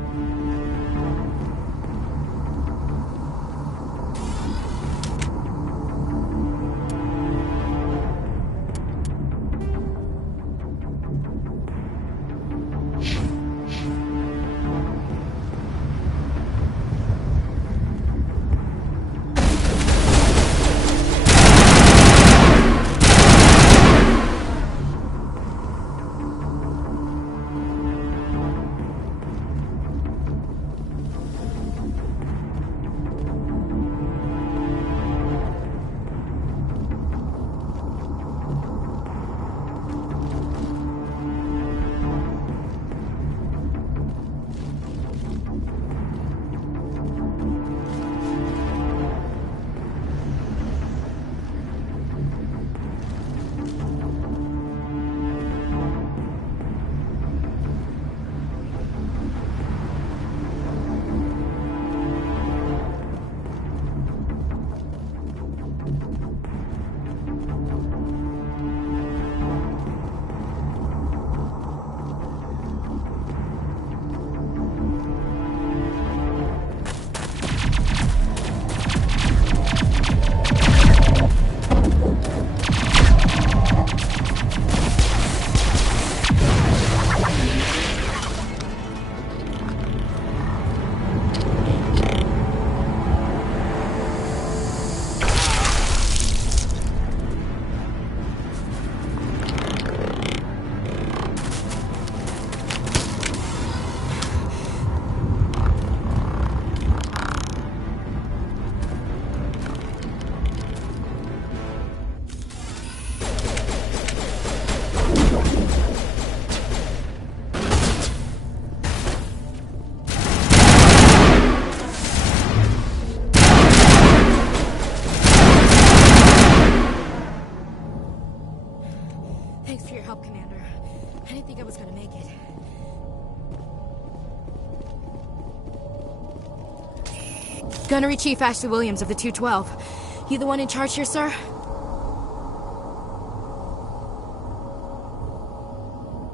Gunnery Chief Ashley Williams of the 212. You the one in charge here, sir?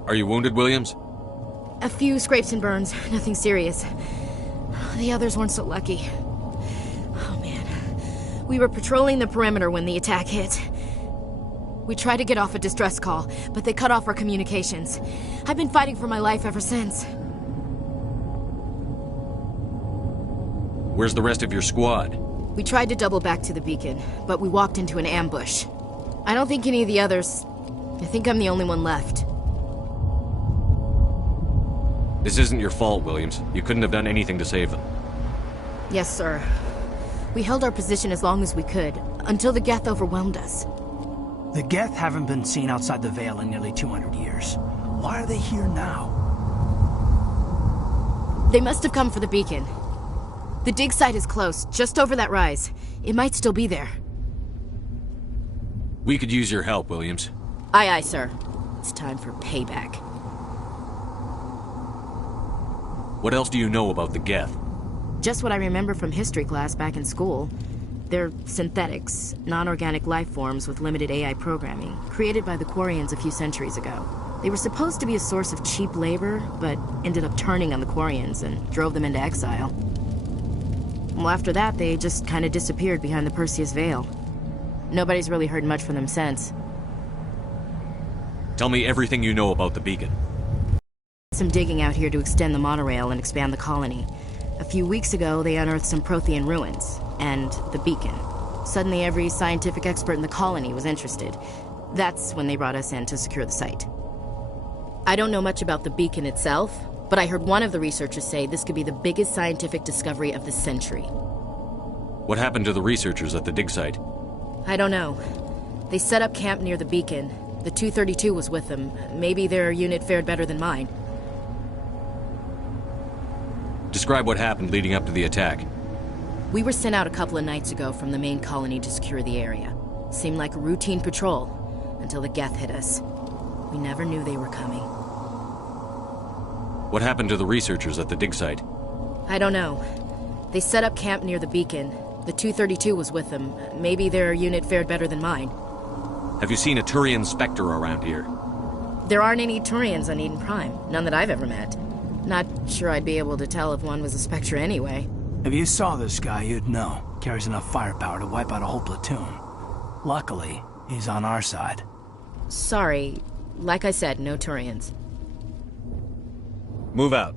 Are you wounded, Williams? A few scrapes and burns, nothing serious. The others weren't so lucky. Oh man. We were patrolling the perimeter when the attack hit. We tried to get off a distress call, but they cut off our communications. I've been fighting for my life ever since. Where's the rest of your squad? We tried to double back to the beacon, but we walked into an ambush. I don't think any of the others... I think I'm the only one left. This isn't your fault, Williams. You couldn't have done anything to save them. Yes, sir. We held our position as long as we could, until the Geth overwhelmed us. The Geth haven't been seen outside the Veil in nearly 200 years. Why are they here now? They must have come for the beacon. The dig site is close, just over that rise. It might still be there. We could use your help, Williams. Aye, aye, sir. It's time for payback. What else do you know about the Geth? Just what I remember from history class back in school. They're synthetics, non-organic life forms with limited AI programming, created by the Quarians a few centuries ago. They were supposed to be a source of cheap labor, but ended up turning on the Quarians and drove them into exile. Well, after that, they just kind of disappeared behind the Perseus Veil. Nobody's really heard much from them since. Tell me everything you know about the beacon. Some digging out here to extend the monorail and expand the colony. A few weeks ago, they unearthed some Prothean ruins, and the beacon. Suddenly, every scientific expert in the colony was interested. That's when they brought us in to secure the site. I don't know much about the beacon itself, but I heard one of the researchers say this could be the biggest scientific discovery of the century. What happened to the researchers at the dig site? I don't know. They set up camp near the beacon. The 232 was with them. Maybe their unit fared better than mine. Describe what happened leading up to the attack. We were sent out a couple of nights ago from the main colony to secure the area. Seemed like a routine patrol, until the Geth hit us. We never knew they were coming. What happened to the researchers at the dig site? I don't know. They set up camp near the beacon. The 232 was with them. Maybe their unit fared better than mine. Have you seen a Turian Spectre around here? There aren't any Turians on Eden Prime. None that I've ever met. Not sure I'd be able to tell if one was a Spectre anyway. If you saw this guy, you'd know. Carries enough firepower to wipe out a whole platoon. Luckily, he's on our side. Sorry. Like I said, no Turians. Move out.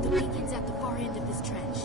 The beacon's at the far end of this trench.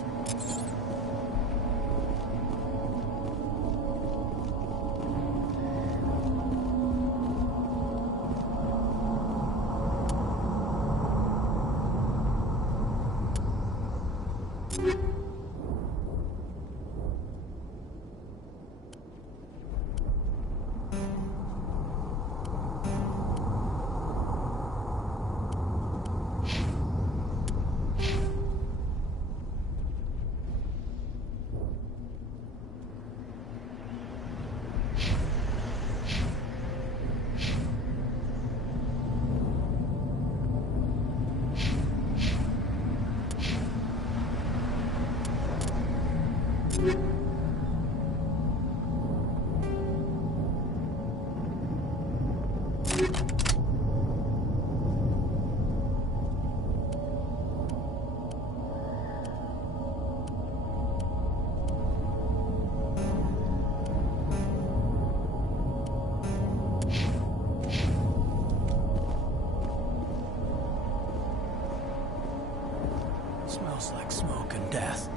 Smells like smoke and death.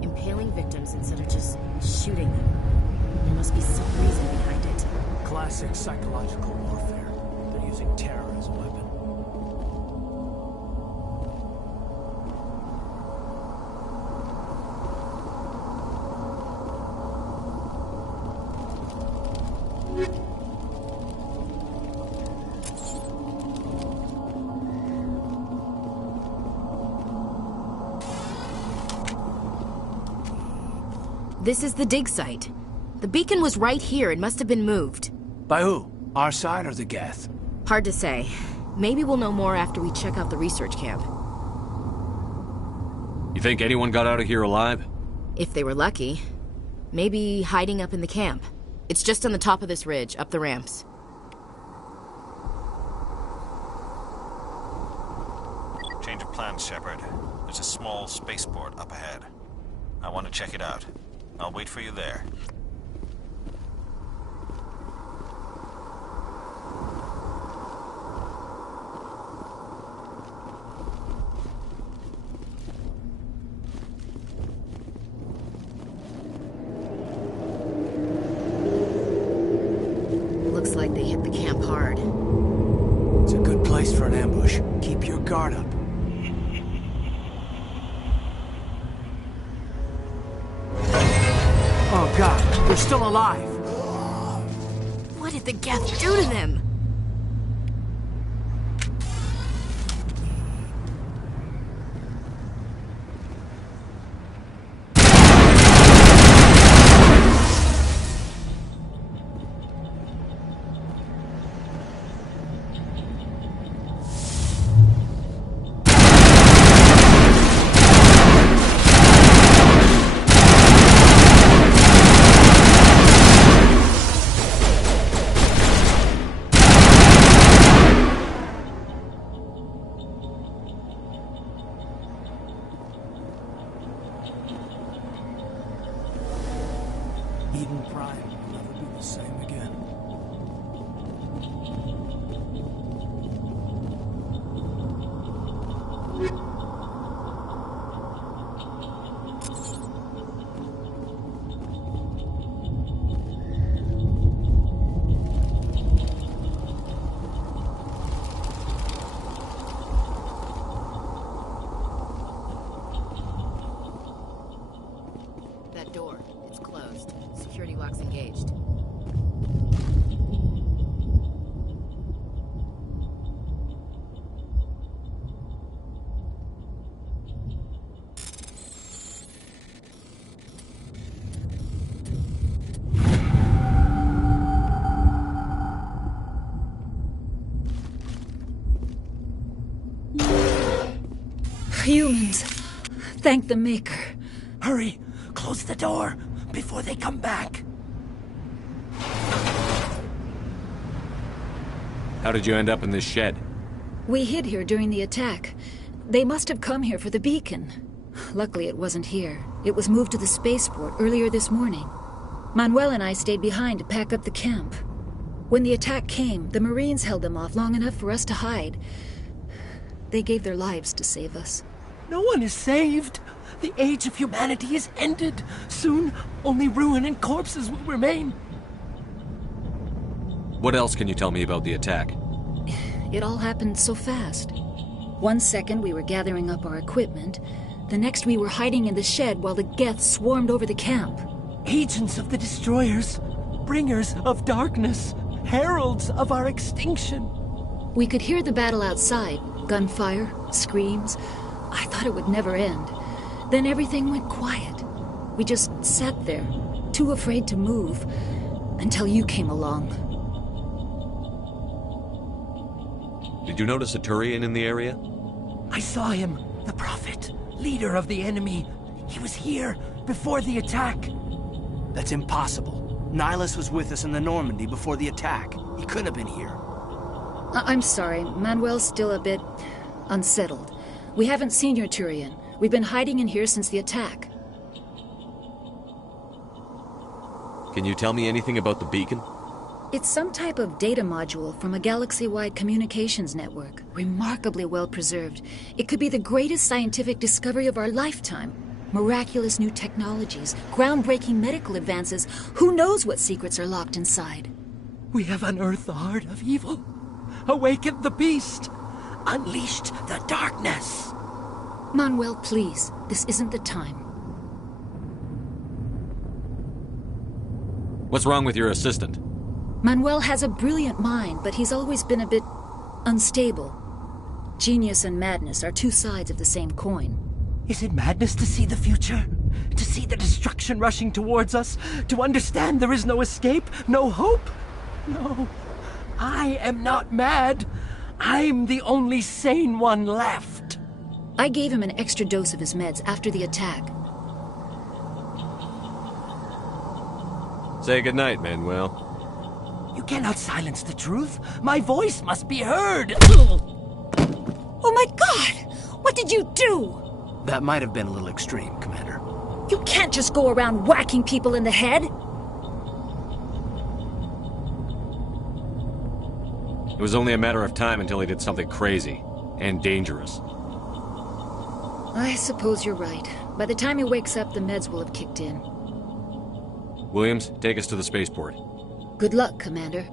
Impaling victims instead of just shooting them. There must be some reason behind it. Classic psychological warfare. They're using terror as a weapon. This is the dig site. The beacon was right here. It must have been moved. By who? Our side or the Geth? Hard to say. Maybe we'll know more after we check out the research camp. You think anyone got out of here alive? If they were lucky. Maybe hiding up in the camp. It's just on the top of this ridge, up the ramps. Change of plans, Shepard. There's a small spaceport up ahead. I want to check it out. I'll wait for you there. Looks like they hit the camp hard. It's a good place for an ambush. Keep your guard up. Oh God, they're still alive! What did the Geth do to them? Eden Prime will never be the same again. That door, it's closed. Security lock's engaged. Humans. Thank the Maker. Hurry! Close the door before they come back. How did you end up in this shed? We hid here during the attack. They must have come here for the beacon. Luckily, it wasn't here. It was moved to the spaceport earlier this morning. Manuel and I stayed behind to pack up the camp. When the attack came, the Marines held them off long enough for us to hide. They gave their lives to save us. No one is saved. The age of humanity is ended. Soon, only ruin and corpses will remain. What else can you tell me about the attack? It all happened so fast. 1 second we were gathering up our equipment. The next we were hiding in the shed while the Geth swarmed over the camp. Agents of the Destroyers. Bringers of darkness. Heralds of our extinction. We could hear the battle outside. Gunfire, screams. I thought it would never end. Then everything went quiet. We just sat there, too afraid to move, until you came along. Did you notice a Turian in the area? I saw him, the Prophet, leader of the enemy. He was here before the attack. That's impossible. Nihilus was with us in the Normandy before the attack. He couldn't have been here. I'm sorry. Manuel's still a bit unsettled. We haven't seen your Turian. We've been hiding in here since the attack. Can you tell me anything about the beacon? It's some type of data module from a galaxy-wide communications network. Remarkably well preserved. It could be the greatest scientific discovery of our lifetime. Miraculous new technologies, groundbreaking medical advances. Who knows what secrets are locked inside? We have unearthed the heart of evil, awakened the beast, unleashed the darkness. Manuel, please. This isn't the time. What's wrong with your assistant? Manuel has a brilliant mind, but he's always been a bit unstable. Genius and madness are two sides of the same coin. Is it madness to see the future? To see the destruction rushing towards us? To understand there is no escape? No hope? No. I am not mad. I'm the only sane one left. I gave him an extra dose of his meds after the attack. Say goodnight, Manuel. You cannot silence the truth. My voice must be heard. Oh my God! What did you do? That might have been a little extreme, Commander. You can't just go around whacking people in the head. It was only a matter of time until he did something crazy and dangerous. I suppose you're right. By the time he wakes up, the meds will have kicked in. Williams, take us to the spaceport. Good luck, Commander.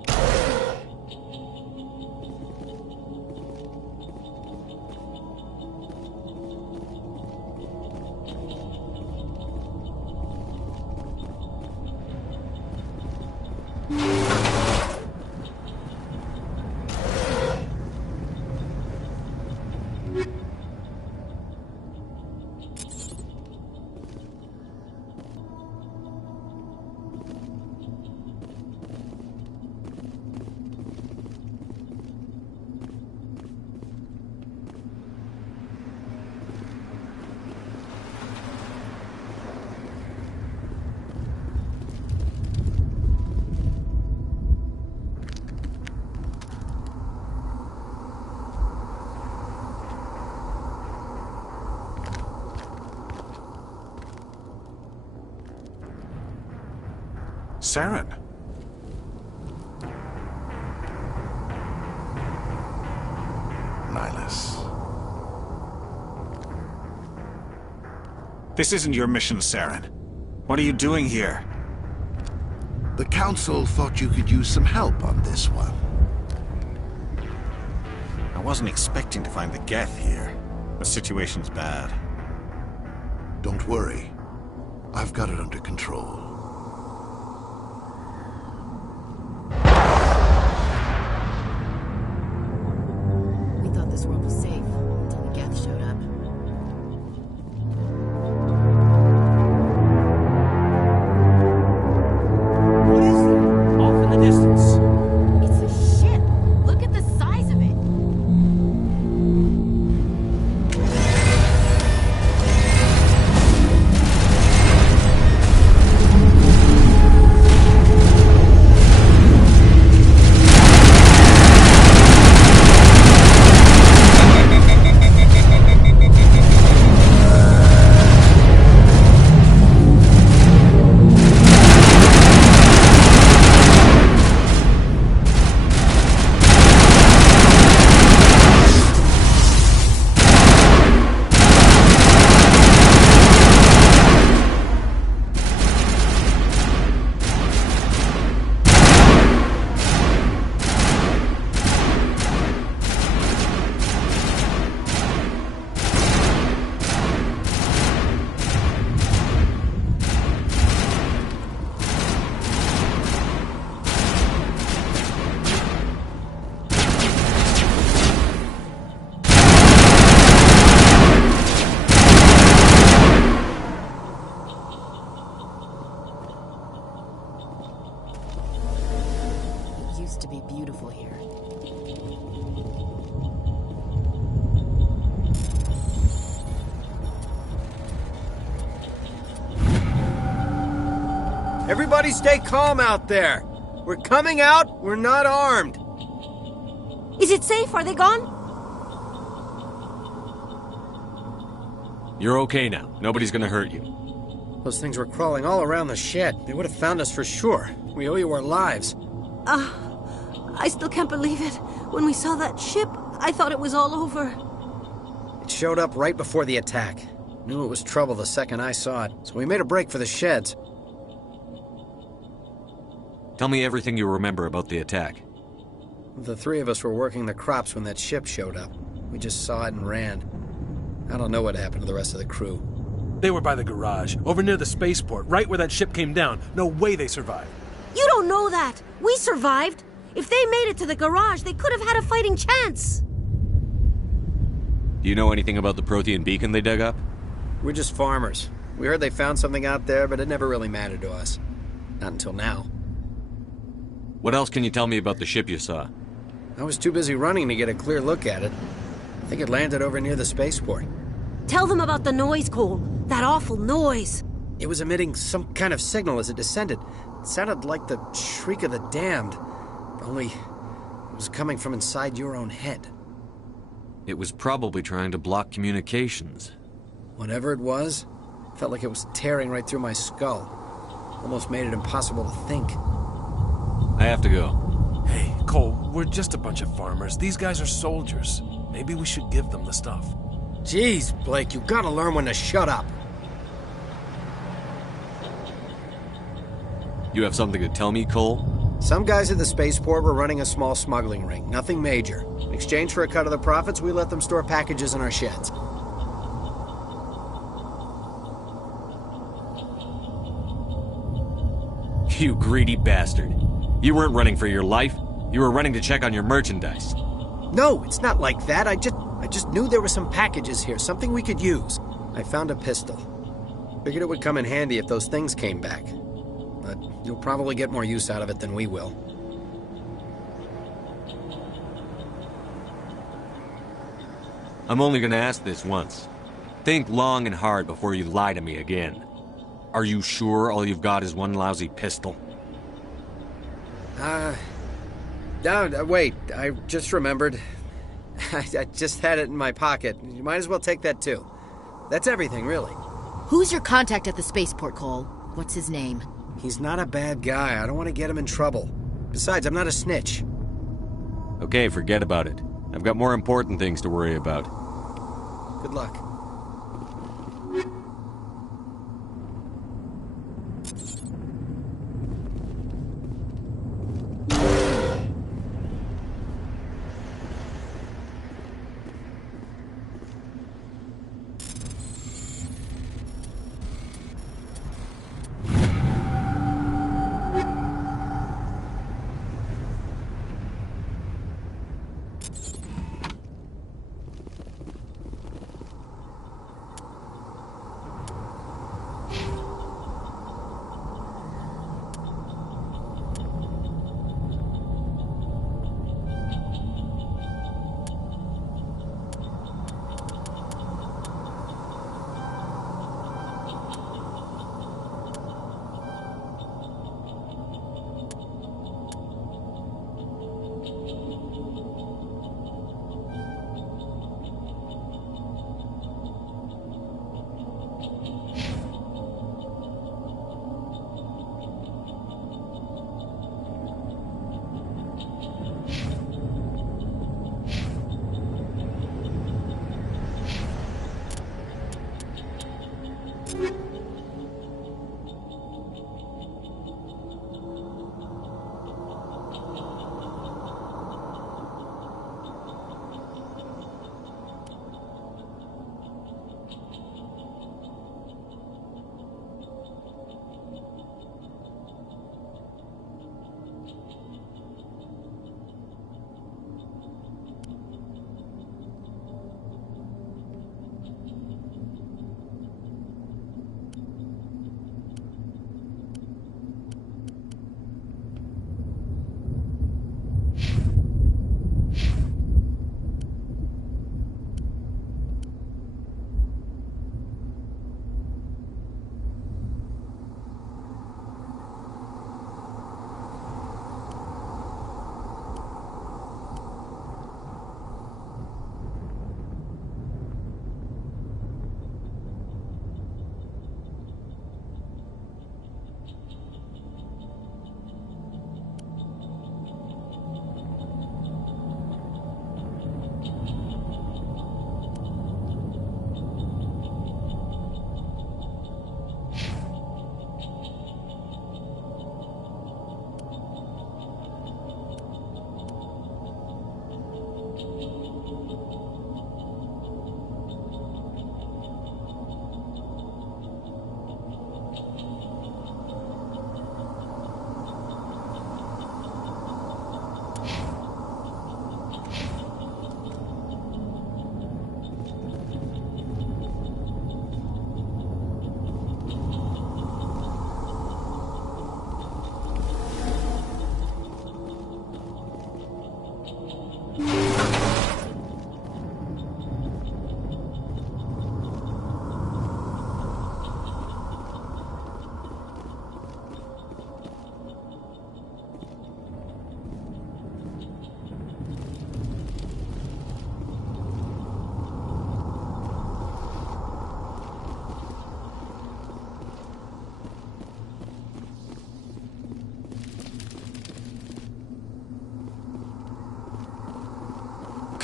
Saren. Nihilus. This isn't your mission, Saren. What are you doing here? The Council thought you could use some help on this one. I wasn't expecting to find the Geth here. The situation's bad. Don't worry. I've got it under control. We thought this world was safe until the Geth showed up. What is it? Off in the distance. It's a ship. Look at the size of it. has to be beautiful here. Everybody stay calm out there. We're coming out, we're not armed. Is it safe? Are they gone? You're okay now. Nobody's gonna hurt you. Those things were crawling all around the shed. They would have found us for sure. We owe you our lives. I still can't believe it. When we saw that ship, I thought it was all over. It showed up right before the attack. Knew it was trouble the second I saw it, so we made a break for the sheds. Tell me everything you remember about the attack. The three of us were working the crops when that ship showed up. We just saw it and ran. I don't know what happened to the rest of the crew. They were by the garage, over near the spaceport, right where that ship came down. No way they survived. You don't know that. We survived. If they made it to the garage, they could have had a fighting chance. Do you know anything about the Prothean beacon they dug up? We're just farmers. We heard they found something out there, but it never really mattered to us. Not until now. What else can you tell me about the ship you saw? I was too busy running to get a clear look at it. I think it landed over near the spaceport. Tell them about the noise, Cole. That awful noise. It was emitting some kind of signal as it descended. It sounded like the shriek of the damned. Only it was coming from inside your own head. It was probably trying to block communications. Whatever it was, felt like it was tearing right through my skull. Almost made it impossible to think. I have to go. Hey, Cole, we're just a bunch of farmers. These guys are soldiers. Maybe we should give them the stuff. Jeez, Blake, you gotta learn when to shut up. You have something to tell me, Cole? Some guys at the spaceport were running a small smuggling ring. Nothing major. In exchange for a cut of the profits, we let them store packages in our sheds. You greedy bastard. You weren't running for your life. You were running to check on your merchandise. No, it's not like that. I just knew there were some packages here, something we could use. I found a pistol. Figured it would come in handy if those things came back. But you'll probably get more use out of it than we will. I'm only gonna ask this once. Think long and hard before you lie to me again. Are you sure all you've got is one lousy pistol? Wait, I just remembered. I just had it in my pocket. You might as well take that too. That's everything, really. Who's your contact at the spaceport, Cole? What's his name? He's not a bad guy. I don't want to get him in trouble. Besides, I'm not a snitch. Okay, forget about it. I've got more important things to worry about. Good luck.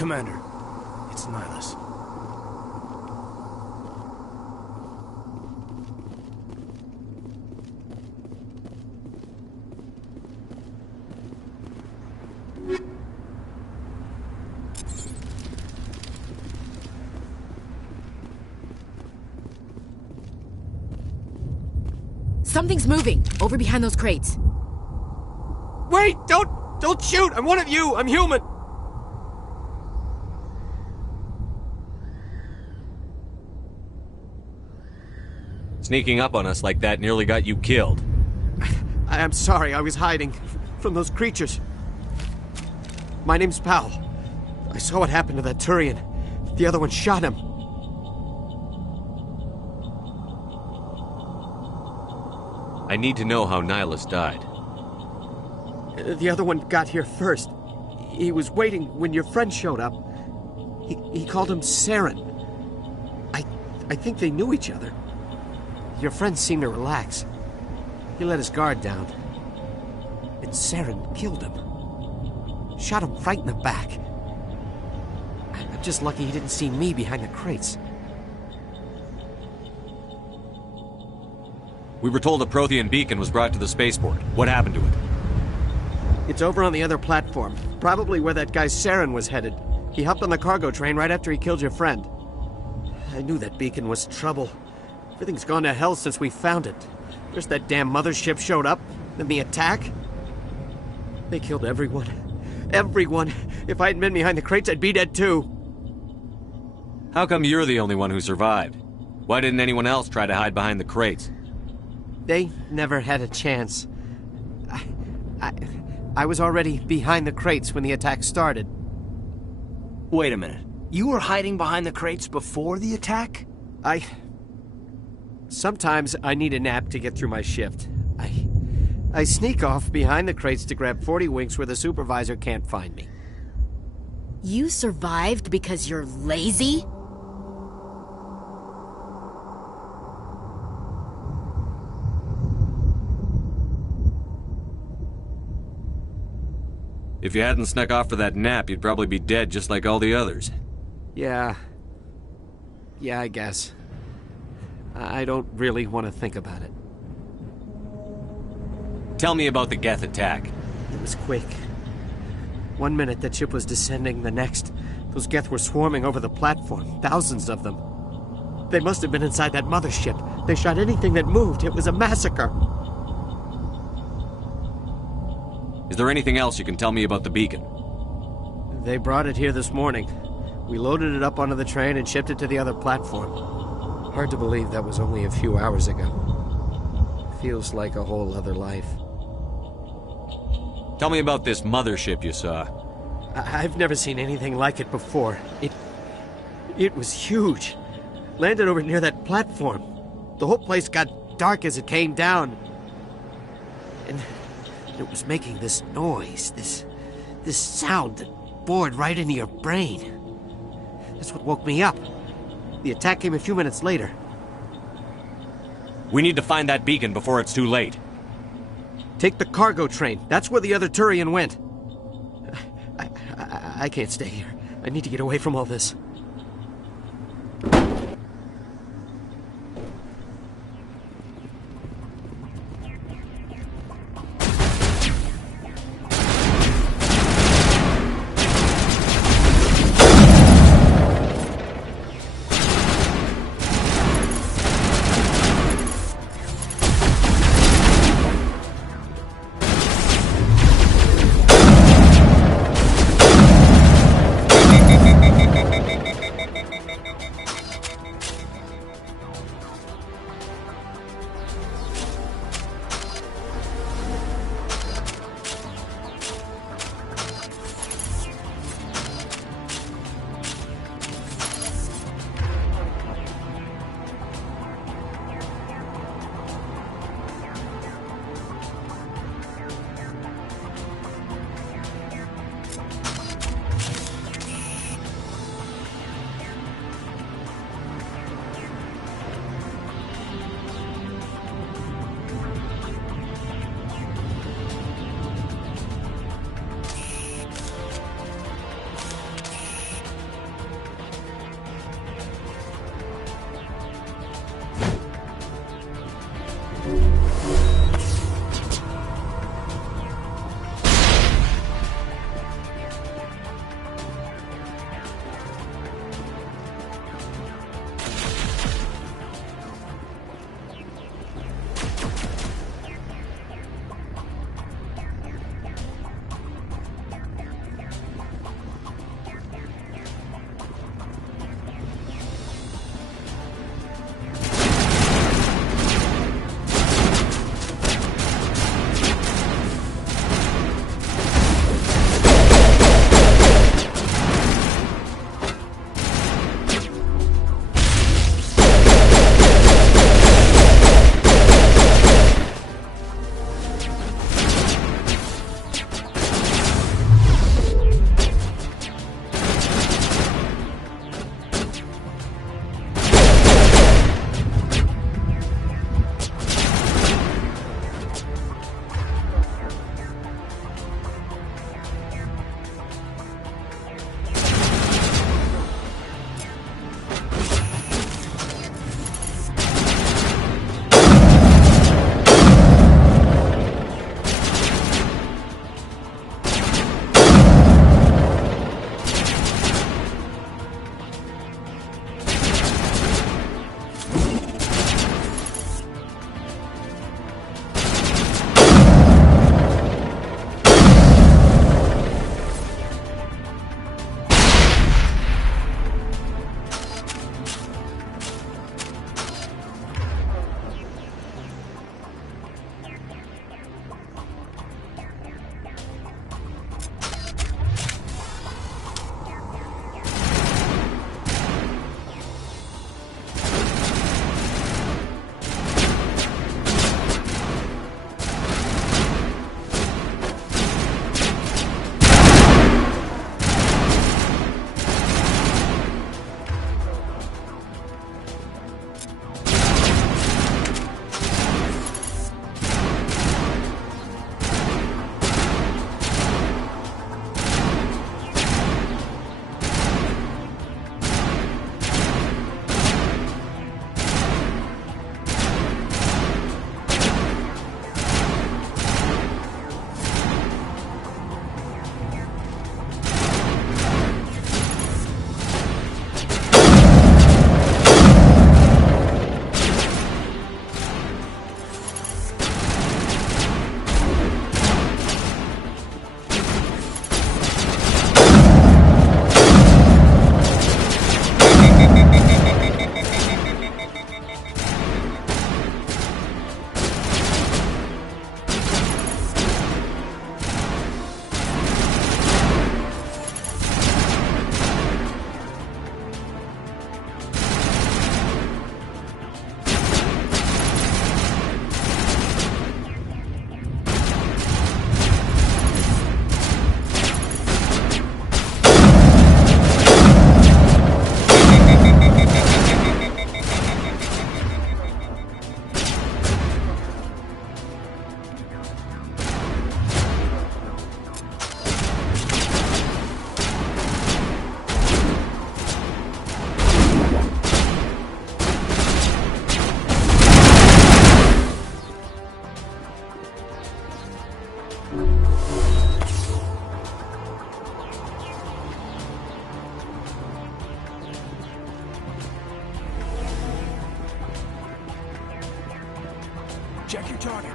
Commander. It's Nihilus. Something's moving, over behind those crates. Wait! Don't shoot! I'm one of you! I'm human! Sneaking up on us like that nearly got you killed. I'm sorry, I was hiding from those creatures. My name's Powell. I saw what happened to that Turian. The other one shot him. I need to know how Nihilus died. The other one got here first. He was waiting when your friend showed up. He called him Saren. I think they knew each other. Your friend seemed to relax. He let his guard down. And Saren killed him. Shot him right in the back. I'm just lucky he didn't see me behind the crates. We were told a Prothean beacon was brought to the spaceport. What happened to it? It's over on the other platform. Probably where that guy Saren was headed. He hopped on the cargo train right after he killed your friend. I knew that beacon was trouble. Everything's gone to hell since we found it. First that damn mothership showed up, then the attack. They killed everyone. Everyone! If I hadn't been behind the crates, I'd be dead too. How come you're the only one who survived? Why didn't anyone else try to hide behind the crates? They never had a chance. I was already behind the crates when the attack started. Wait a minute. You were hiding behind the crates before the attack? Sometimes I need a nap to get through my shift. I sneak off behind the crates to grab 40 winks where the supervisor can't find me. You survived because you're lazy? If you hadn't snuck off for that nap, you'd probably be dead just like all the others. Yeah, I guess. I don't really want to think about it. Tell me about the Geth attack. It was quick. 1 minute the ship was descending, the next, those Geth were swarming over the platform, thousands of them. They must have been inside that mothership. They shot anything that moved. It was a massacre. Is there anything else you can tell me about the beacon? They brought it here this morning. We loaded it up onto the train and shipped it to the other platform. Hard to believe that was only a few hours ago. Feels like a whole other life. Tell me about this mothership you saw. I've never seen anything like it before. It was huge. Landed over near that platform. The whole place got dark as it came down. And it was making this noise, this sound that bored right into your brain. That's what woke me up. The attack came a few minutes later. We need to find that beacon before it's too late. Take the cargo train. That's where the other Turian went. I can't stay here. I need to get away from all this.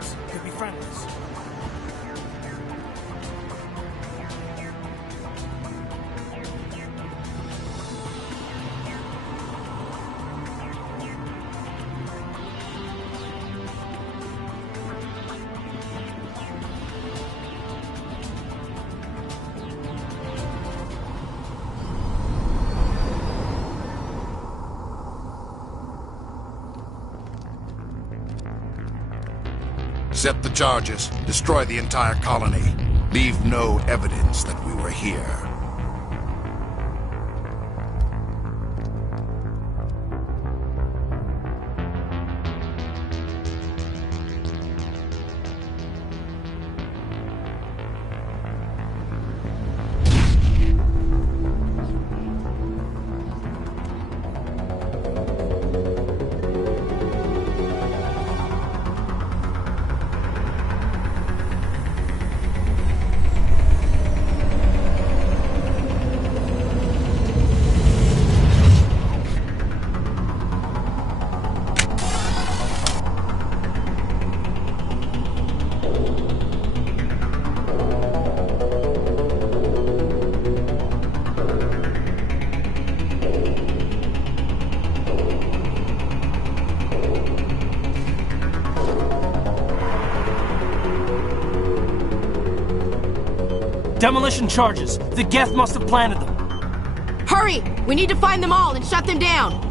Ghosts. Could be friendlies. Set the charges. Destroy the entire colony. Leave no evidence that we were here. Demolition charges. The Geth must have planted them. Hurry! We need to find them all and shut them down!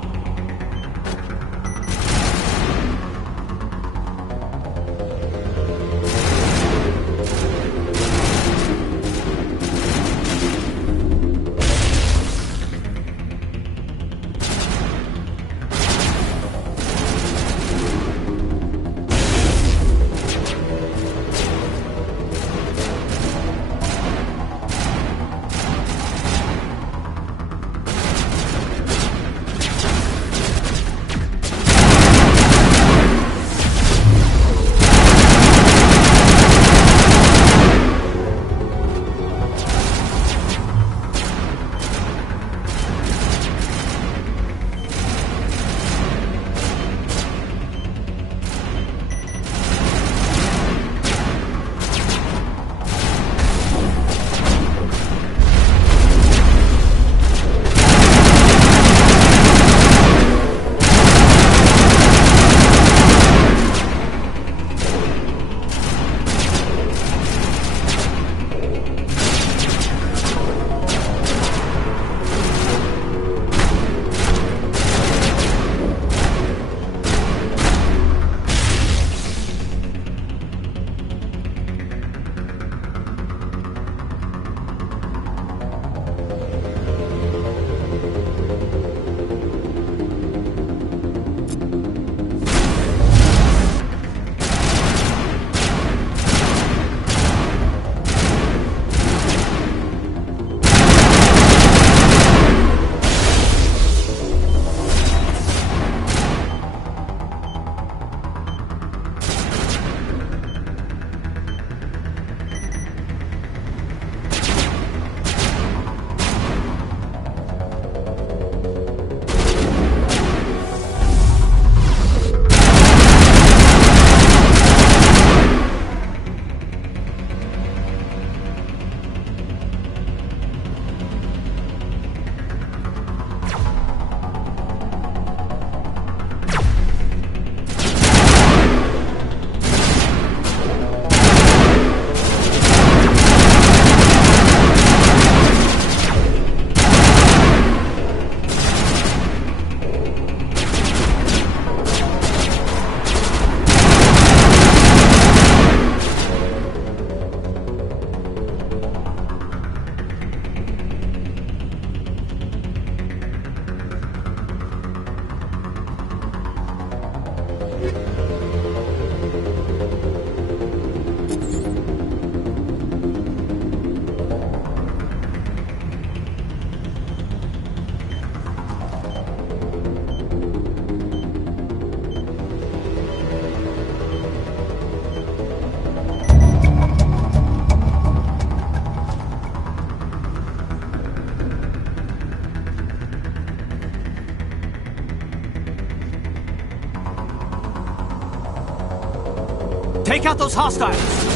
Take out those hostiles!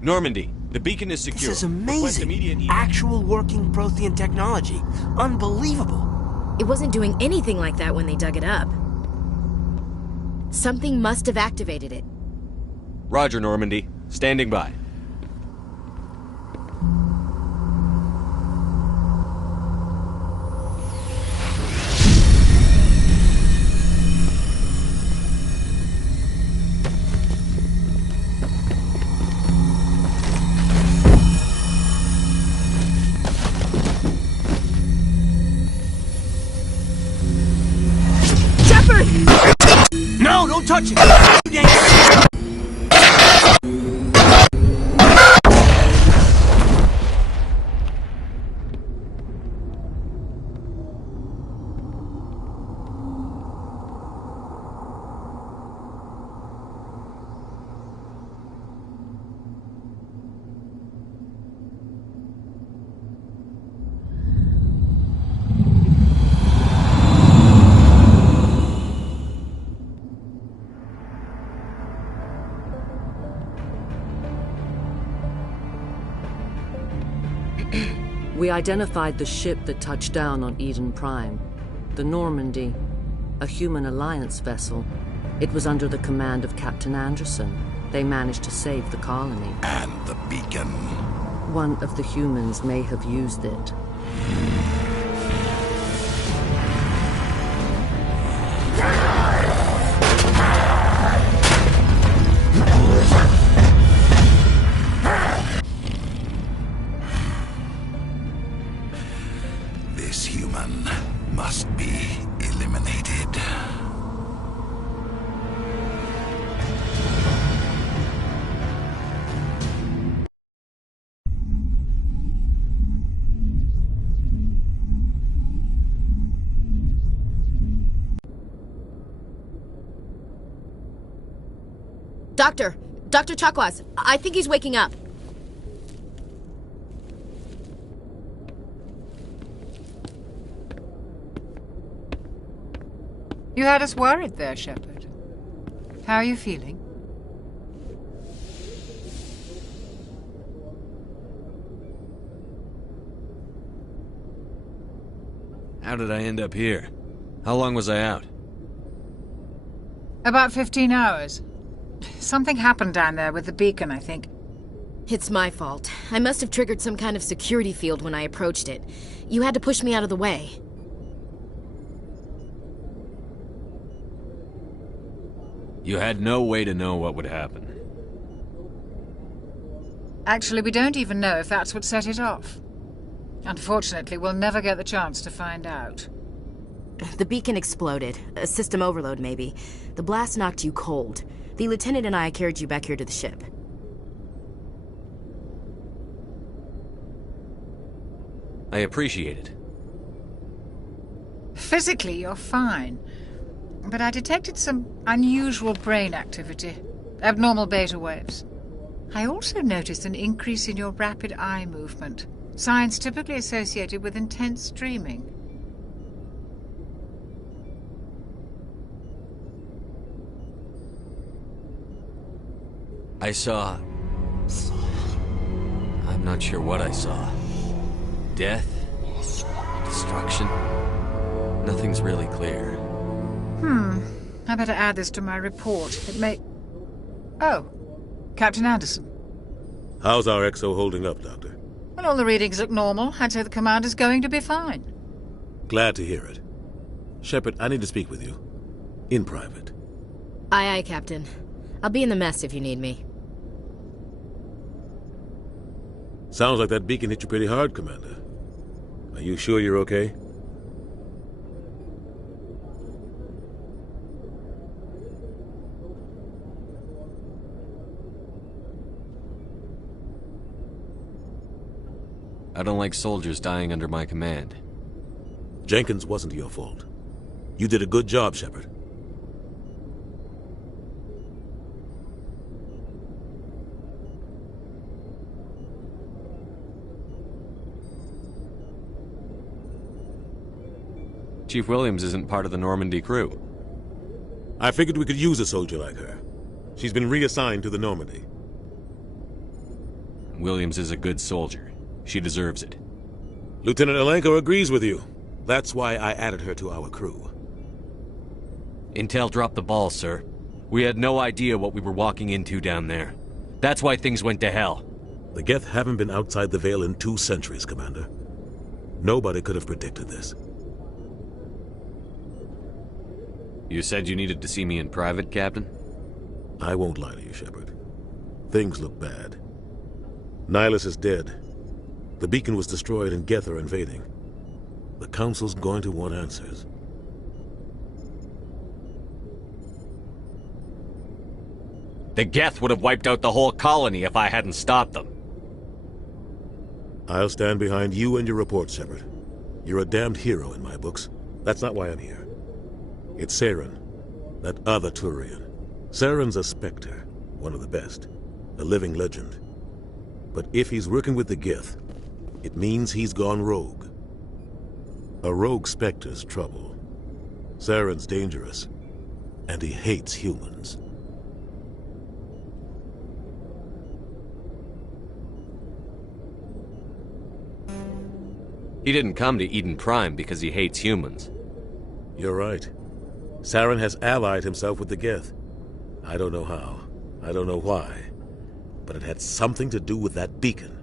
Normandy, the beacon is secure. This is amazing. Actual working Prothean technology. Unbelievable. It wasn't doing anything like that when they dug it up. Something must have activated it. Roger, Normandy. Standing by. No, don't touch it! We identified the ship that touched down on Eden Prime. The Normandy, a human alliance vessel. It was under the command of Captain Anderson. They managed to save the colony. And the beacon. One of the humans may have used it. This human must be eliminated. Dr. Chakwas, I think he's waking up. You had us worried there, Shepard. How are you feeling? How did I end up here? How long was I out? About 15 hours. Something happened down there with the beacon, I think. It's my fault. I must have triggered some kind of security field when I approached it. You had to push me out of the way. You had no way to know what would happen. Actually, we don't even know if that's what set it off. Unfortunately, we'll never get the chance to find out. The beacon exploded. A system overload, maybe. The blast knocked you cold. The lieutenant and I carried you back here to the ship. I appreciate it. Physically, you're fine. But I detected some unusual brain activity. Abnormal beta waves. I also noticed an increase in your rapid eye movement. Signs typically associated with intense dreaming. I saw... I'm not sure what I saw. Death? Destruction? Nothing's really clear. I better add this to my report. It may... Oh, Captain Anderson. How's our XO holding up, Doctor? Well, all the readings look normal. I'd say the commander's going to be fine. Glad to hear it. Shepard, I need to speak with you. In private. Aye, Captain. I'll be in the mess if you need me. Sounds like that beacon hit you pretty hard, Commander. Are you sure you're okay? I don't like soldiers dying under my command. Jenkins wasn't your fault. You did a good job, Shepard. Chief Williams isn't part of the Normandy crew. I figured we could use a soldier like her. She's been reassigned to the Normandy. Williams is a good soldier. She deserves it. Lieutenant Alenko agrees with you. That's why I added her to our crew. Intel dropped the ball, sir. We had no idea what we were walking into down there. That's why things went to hell. The Geth haven't been outside the Veil in 2 centuries, Commander. Nobody could have predicted this. You said you needed to see me in private, Captain? I won't lie to you, Shepard. Things look bad. Nihilus is dead. The beacon was destroyed and Geth are invading. The Council's going to want answers. The Geth would have wiped out the whole colony if I hadn't stopped them. I'll stand behind you and your report, Shepard. You're a damned hero in my books. That's not why I'm here. It's Saren, that other Turian. Saren's a Spectre, one of the best, a living legend. But if he's working with the Geth, it means he's gone rogue. A rogue Spectre's trouble. Saren's dangerous, and he hates humans. He didn't come to Eden Prime because he hates humans. You're right. Saren has allied himself with the Geth. I don't know how. I don't know why. But it had something to do with that beacon.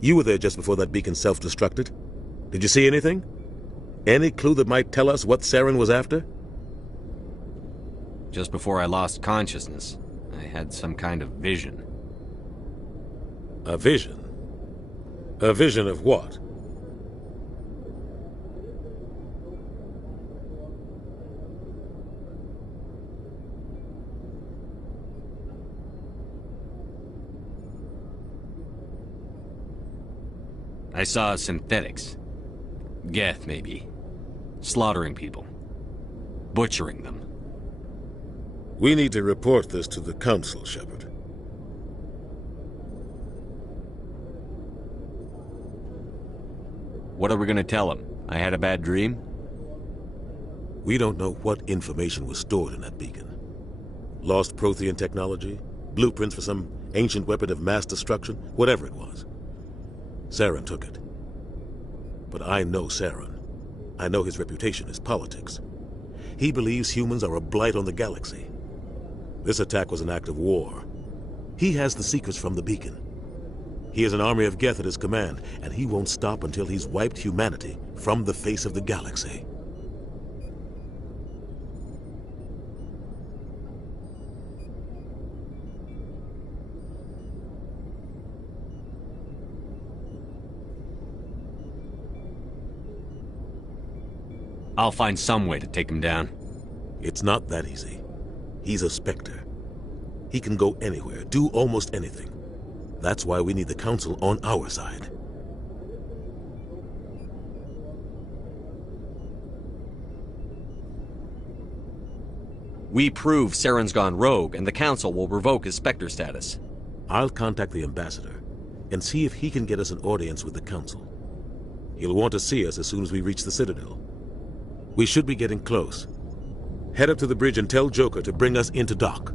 You were there just before that beacon self-destructed. Did you see anything? Any clue that might tell us what Saren was after? Just before I lost consciousness, I had some kind of vision. A vision? A vision of what? I saw synthetics. Geth, maybe. Slaughtering people. Butchering them. We need to report this to the Council, Shepard. What are we gonna tell him? I had a bad dream? We don't know what information was stored in that beacon. Lost Prothean technology? Blueprints for some ancient weapon of mass destruction? Whatever it was. Saren took it. But I know Saren. I know his reputation is politics. He believes humans are a blight on the galaxy. This attack was an act of war. He has the secrets from the beacon. He has an army of Geth at his command, and he won't stop until he's wiped humanity from the face of the galaxy. I'll find some way to take him down. It's not that easy. He's a Spectre. He can go anywhere, do almost anything. That's why we need the Council on our side. We prove Saren's gone rogue, and the Council will revoke his Spectre status. I'll contact the Ambassador and see if he can get us an audience with the Council. He'll want to see us as soon as we reach the Citadel. We should be getting close. Head up to the bridge and tell Joker to bring us into dock.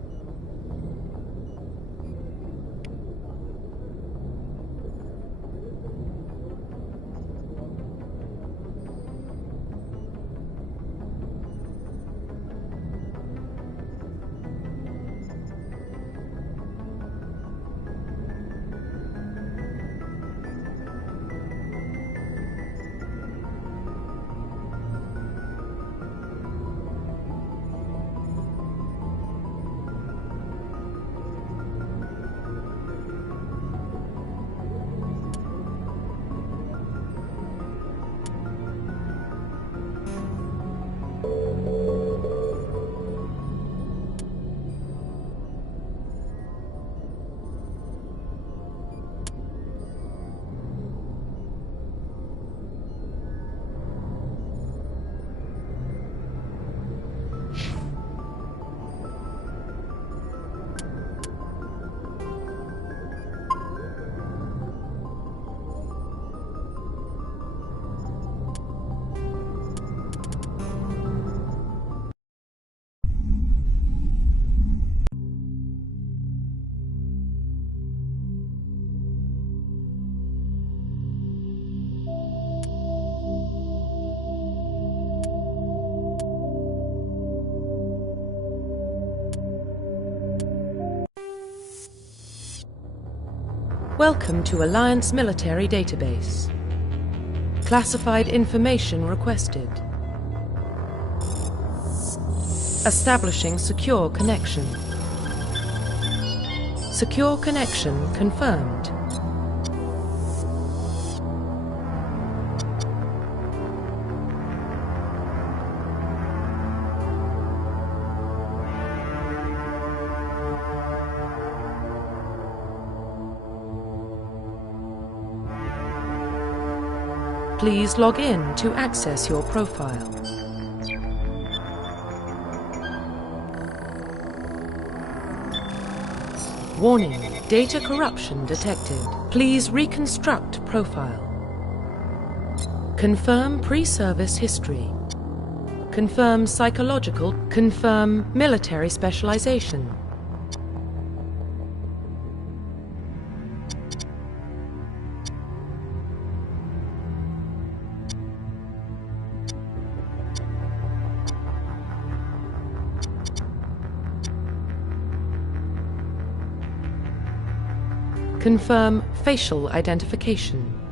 Welcome to Alliance Military Database. Classified information requested. Establishing secure connection. Secure connection confirmed. Please log in to access your profile. Warning, data corruption detected. Please reconstruct profile. Confirm pre-service history. Confirm psychological. Confirm military specialization. Confirm facial identification.